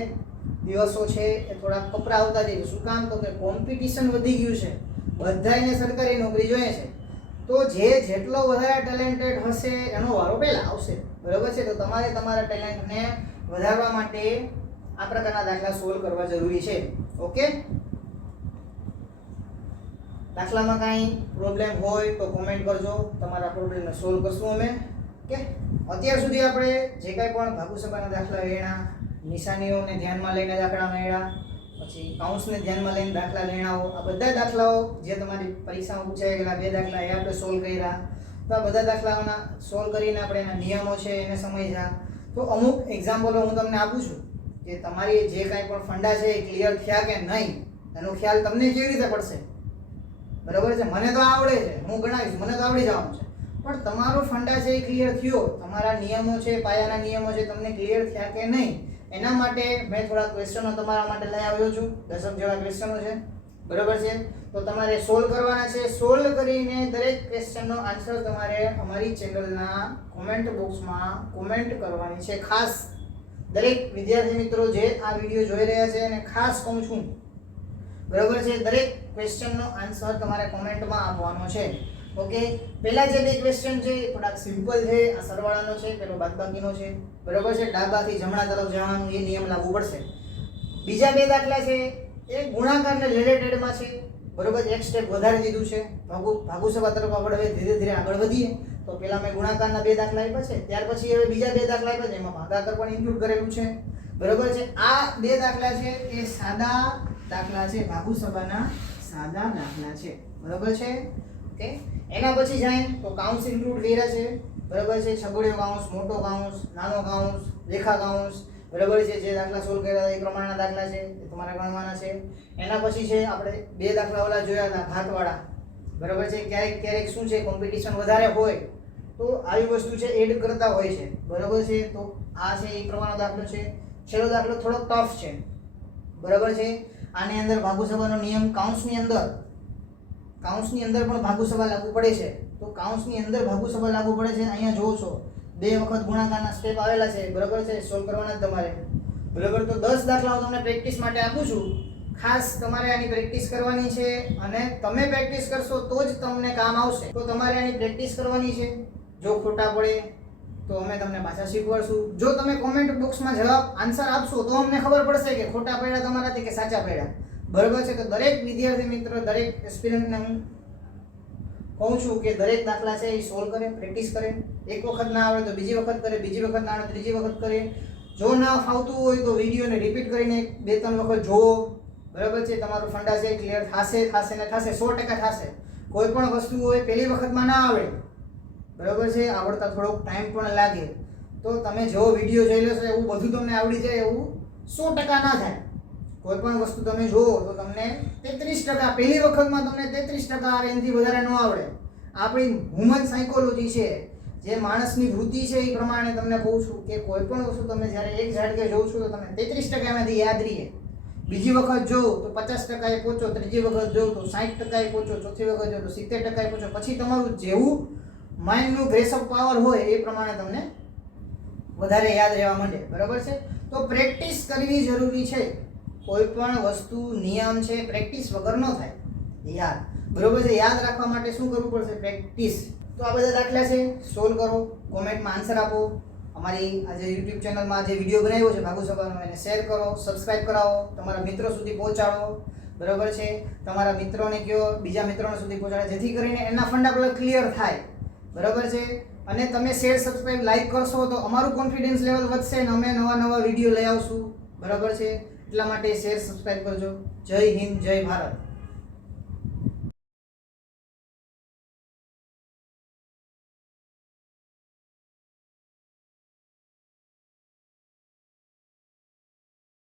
દિવસો છે એ થોડા કપરા આવતા જાય. શું કામ? તો કે કોમ્પિટિશન વધી ગયું છે, બધાને સરકારી નોકરી જોઈએ છે. તો જેટલો વધારે ટેલેન્ટેડ હશે એનો વારો પહેલા આવશે. બરાબર છે. તો તમારે તમારા ટેલેન્ટને વધારવા માટે આ પ્રકારના દાખલા સોલ્વ કરવા જરૂરી છે. ઓકે. દાખલામાં કાંઈ પ્રોબ્લેમ હોય તો કોમેન્ટ કરજો, તમારા પ્રોબ્લેમને સોલ્વ કરશું અમે. ઓકે. અત્યાર સુધી આપણે જે કાંઈ પણ ભાગુસભાના દાખલા ગણ્યા, નિશાનીઓને ધ્યાનમાં લઈને દાખલા ગણ્યા, પછી કાઉન્સને ધ્યાનમાં લઈને દાખલા ગણ્યાઓ, આ બધા દાખલાઓ જે તમારી પરીક્ષામાં પૂછાઈ ગયેલા 2 દાખલા એ આપણે સોલ્વ કર્યા. તો આ બધા દાખલાઓના સોલ્વ કરીને આપણે એના નિયમો છે એને સમજ્યા. તો અમુક એક્ઝામ્પલો હું તમને આપું છું કે તમારી જે કાંઈ પણ ફંડા છે એ ક્લિયર થયા કે નહીં એનો ખ્યાલ તમને કેવી રીતે પડશે. બરાબર છે. મને તો આવડે છે, હું ગણાવીશ, મને તો આવડી જવાનું છે. પણ તમારો ફંડા છે એ ક્લિયર થયો, તમારા નિયમો છે, પાયાના નિયમો છે, તમને ક્લિયર થયા કે નહીં, એના માટે મેં થોડા ક્વેશ્ચનો તમારા માટે લઈ આવ્યો છું. 10 જેવા ક્વેશ્ચનો છે. બરાબર છે. તો તમારે સોલ્વ કરવાના છે. સોલ્વ કરીને દરેક ક્વેશ્ચનનો આન્સર તમારે અમારી ચેનલના કોમેન્ટ બોક્સમાં કોમેન્ટ કરવાની છે. ખાસ દરેક વિદ્યાર્થી મિત્રો જે આ વિડીયો જોઈ રહ્યા છે અને ખાસ કહું છું, બરાબર છે, દરેક ક્વેશ્ચનનો આન્સર તમારે કોમેન્ટમાં આપવાનો છે. ઓકે. પહેલા જે 2 ક્વેશ્ચન છે એ થોડાક સિમ્પલ છે. આ સરવાળાનો છે, પેલો બાદબાકીનો છે. બરાબર છે. ડાબાથી જમણા તરફ જવાનું એ નિયમ લાગુ પડશે. બીજા 2 દાખલા છે એ ગુણાકારને રિલેટેડમાં છે. બરાબર. એક સ્ટેપ વધારે દીધું છે. ભાગુસભા તરફ આપણે હવે ધીરે ધીરે આગળ વધીએ. તો પહેલા મેં ગુણાકારના 2 દાખલા આપ્યા છે, ત્યાર પછી હવે બીજા 2 દાખલા આપ્યા છે, એમાં ભાગાકાર પણ ઇન્ક્લુડ કરેલું છે. બરાબર છે. આ 2 દાખલા છે એ સાદા દાખલા છે, ભાગુસભાના સાદા દાખલા છે. બરાબર છે. ઓકે. એના પછી જાય તો કાઉન્સ ઇન્ક્લુડ કર્યા છે. બરાબર છે. છગડીયો કાઉન્સ, મોટો કાઉન્સ, નાનો કાઉન્સ, રેખા કાઉન્સ. બરાબર છે. જે દાખલા સોલ્વ કર્યા એ પ્રમાણના દાખલા છે એ તમારે ગણવાના છે. એના પછી છે આપણે 2 દાખલા ઓલા જોયા હતા ઘાતવાળા. બરાબર છે. ક્યારેક શું છે કોમ્પિટિશન વધારે હોય તો આવી વસ્તુ છે એડ કરતા હોય છે. બરાબર છે. તો આ છે એ પ્રમાણનો દાખલો છે. છેલ્લો દાખલો થોડો ટફ છે, બરાબર છે. આની અંદર ભાગુસભાનો નિયમ કાઉન્સની અંદર પણ ભાગુસભા લાગુ પડે છે. તો કાઉન્સની અંદર ભાગુસભા લાગુ પડે છે. અહીંયા જોવો છો 2 વખત ગુણાકારના સ્ટેપ આવેલા છે, બરાબર છે. સોલ્વ કરવાના જ તમારે, બરાબર. તો 10 દાખલા હું તમને પ્રેક્ટિસ માટે આપું છું. ખાસ તમારે આની પ્રેક્ટિસ કરવાની છે અને તમે પ્રેક્ટિસ કરશો તો જ તમને કામ આવશે. તો તમારે આની પ્રેક્ટિસ કરવાની છે. જો ખોટા પડે તો અમે તમને પાછા શીખવાડશું. જો તમે કોમેન્ટ બોક્સમાં જવાબ આન્સર આપશો તો અમને ખબર પડશે કે ખોટા પડ્યા તમારાથી કે સાચા પડ્યા, બરાબર છે. તો દરેક વિદ્યાર્થી મિત્ર, દરેક એસ્પિરન્ટને હું કહું છું કે દરેક દાખલા છે એ સોલ્વ કરે, પ્રેક્ટિસ કરે. એક વખત ના આવડે તો બીજી વખત કરે, બીજી વખત ના આવડે ત્રીજી વખત કરે. જો ના ફાવતું હોય તો વિડીયોને રિપીટ કરીને 2-3 વખત જોવો, બરાબર છે. તમારું ફંડા છે ક્લિયર થશે ને થશે, 100% થશે. કોઈ પણ વસ્તુ હોય પહેલી વખતમાં ના આવડે, બરાબર છે. આવડતા થોડોક ટાઈમ પણ લાગે. તો તમે જેવો વિડીયો જોઈ લેશો એવું બધું તમને આવડી જાય એવું 100% ના થાય. કોઈ પણ વસ્તુ તમે જોવો તો તમને 33%, પહેલી વખતમાં તમને 33% આવે, એનાથી વધારે ન આવડે. આપણી હ્યુમન સાયકોલોજી છે, જે માણસની વૃત્તિ છે એ પ્રમાણે તમને કહું છું કે કોઈ પણ વસ્તુ તમે જ્યારે એક ઝાટકે જોવ છો તો તમને 33% એમાંથી યાદ રહે. બીજી વખત જો તો 50% એ પહોંચો, ત્રીજી વખત જો તો 60% એ પહોંચો, ચોથી વખત જો તો 70% એ પહોંચો. પછી તમારું જેવું માઇન્ડનું ગ્રેસઅપ પાવર હોય એ પ્રમાણે તમને વધારે યાદ રહેવા માંડે, બરાબર છે. તો પ્રેક્ટિસ કરવી જરૂરી છે. કોઈ પણ વસ્તુ નિયમ છે, પ્રેક્ટિસ વગર ન થાય યાદ, બરાબર છે. યાદ રાખવા માટે શું કરવું પડશે? પ્રેક્ટિસ. તો આ બધા દાખલા છે, સોલ્વ કરો, કોમેન્ટમાં આન્સર આપો. અમારી આજે યુટ્યુબ ચેનલમાં જે વિડીયો બનાવ્યો છે ભાગુસભાનો એને શેર કરો, સબસ્ક્રાઇબ કરાવો, તમારા મિત્રો સુધી પહોંચાડો, બરાબર છે. તમારા મિત્રોને કહો, બીજા મિત્રોને સુધી પહોંચાડે, જેથી કરીને એના ફંડા ક્લિયર થાય, બરાબર છે. અને તમે શેર, સબસ્ક્રાઇબ, લાઈક કરશો તો અમારું કોન્ફિડન્સ લેવલ વધશે અને અમે નવા વિડીયો લઈ આવશું, બરાબર છે. એટલા માટે શેર, સબસ્ક્રાઇબ કરજો. જય હિન્દ, જય ભારત.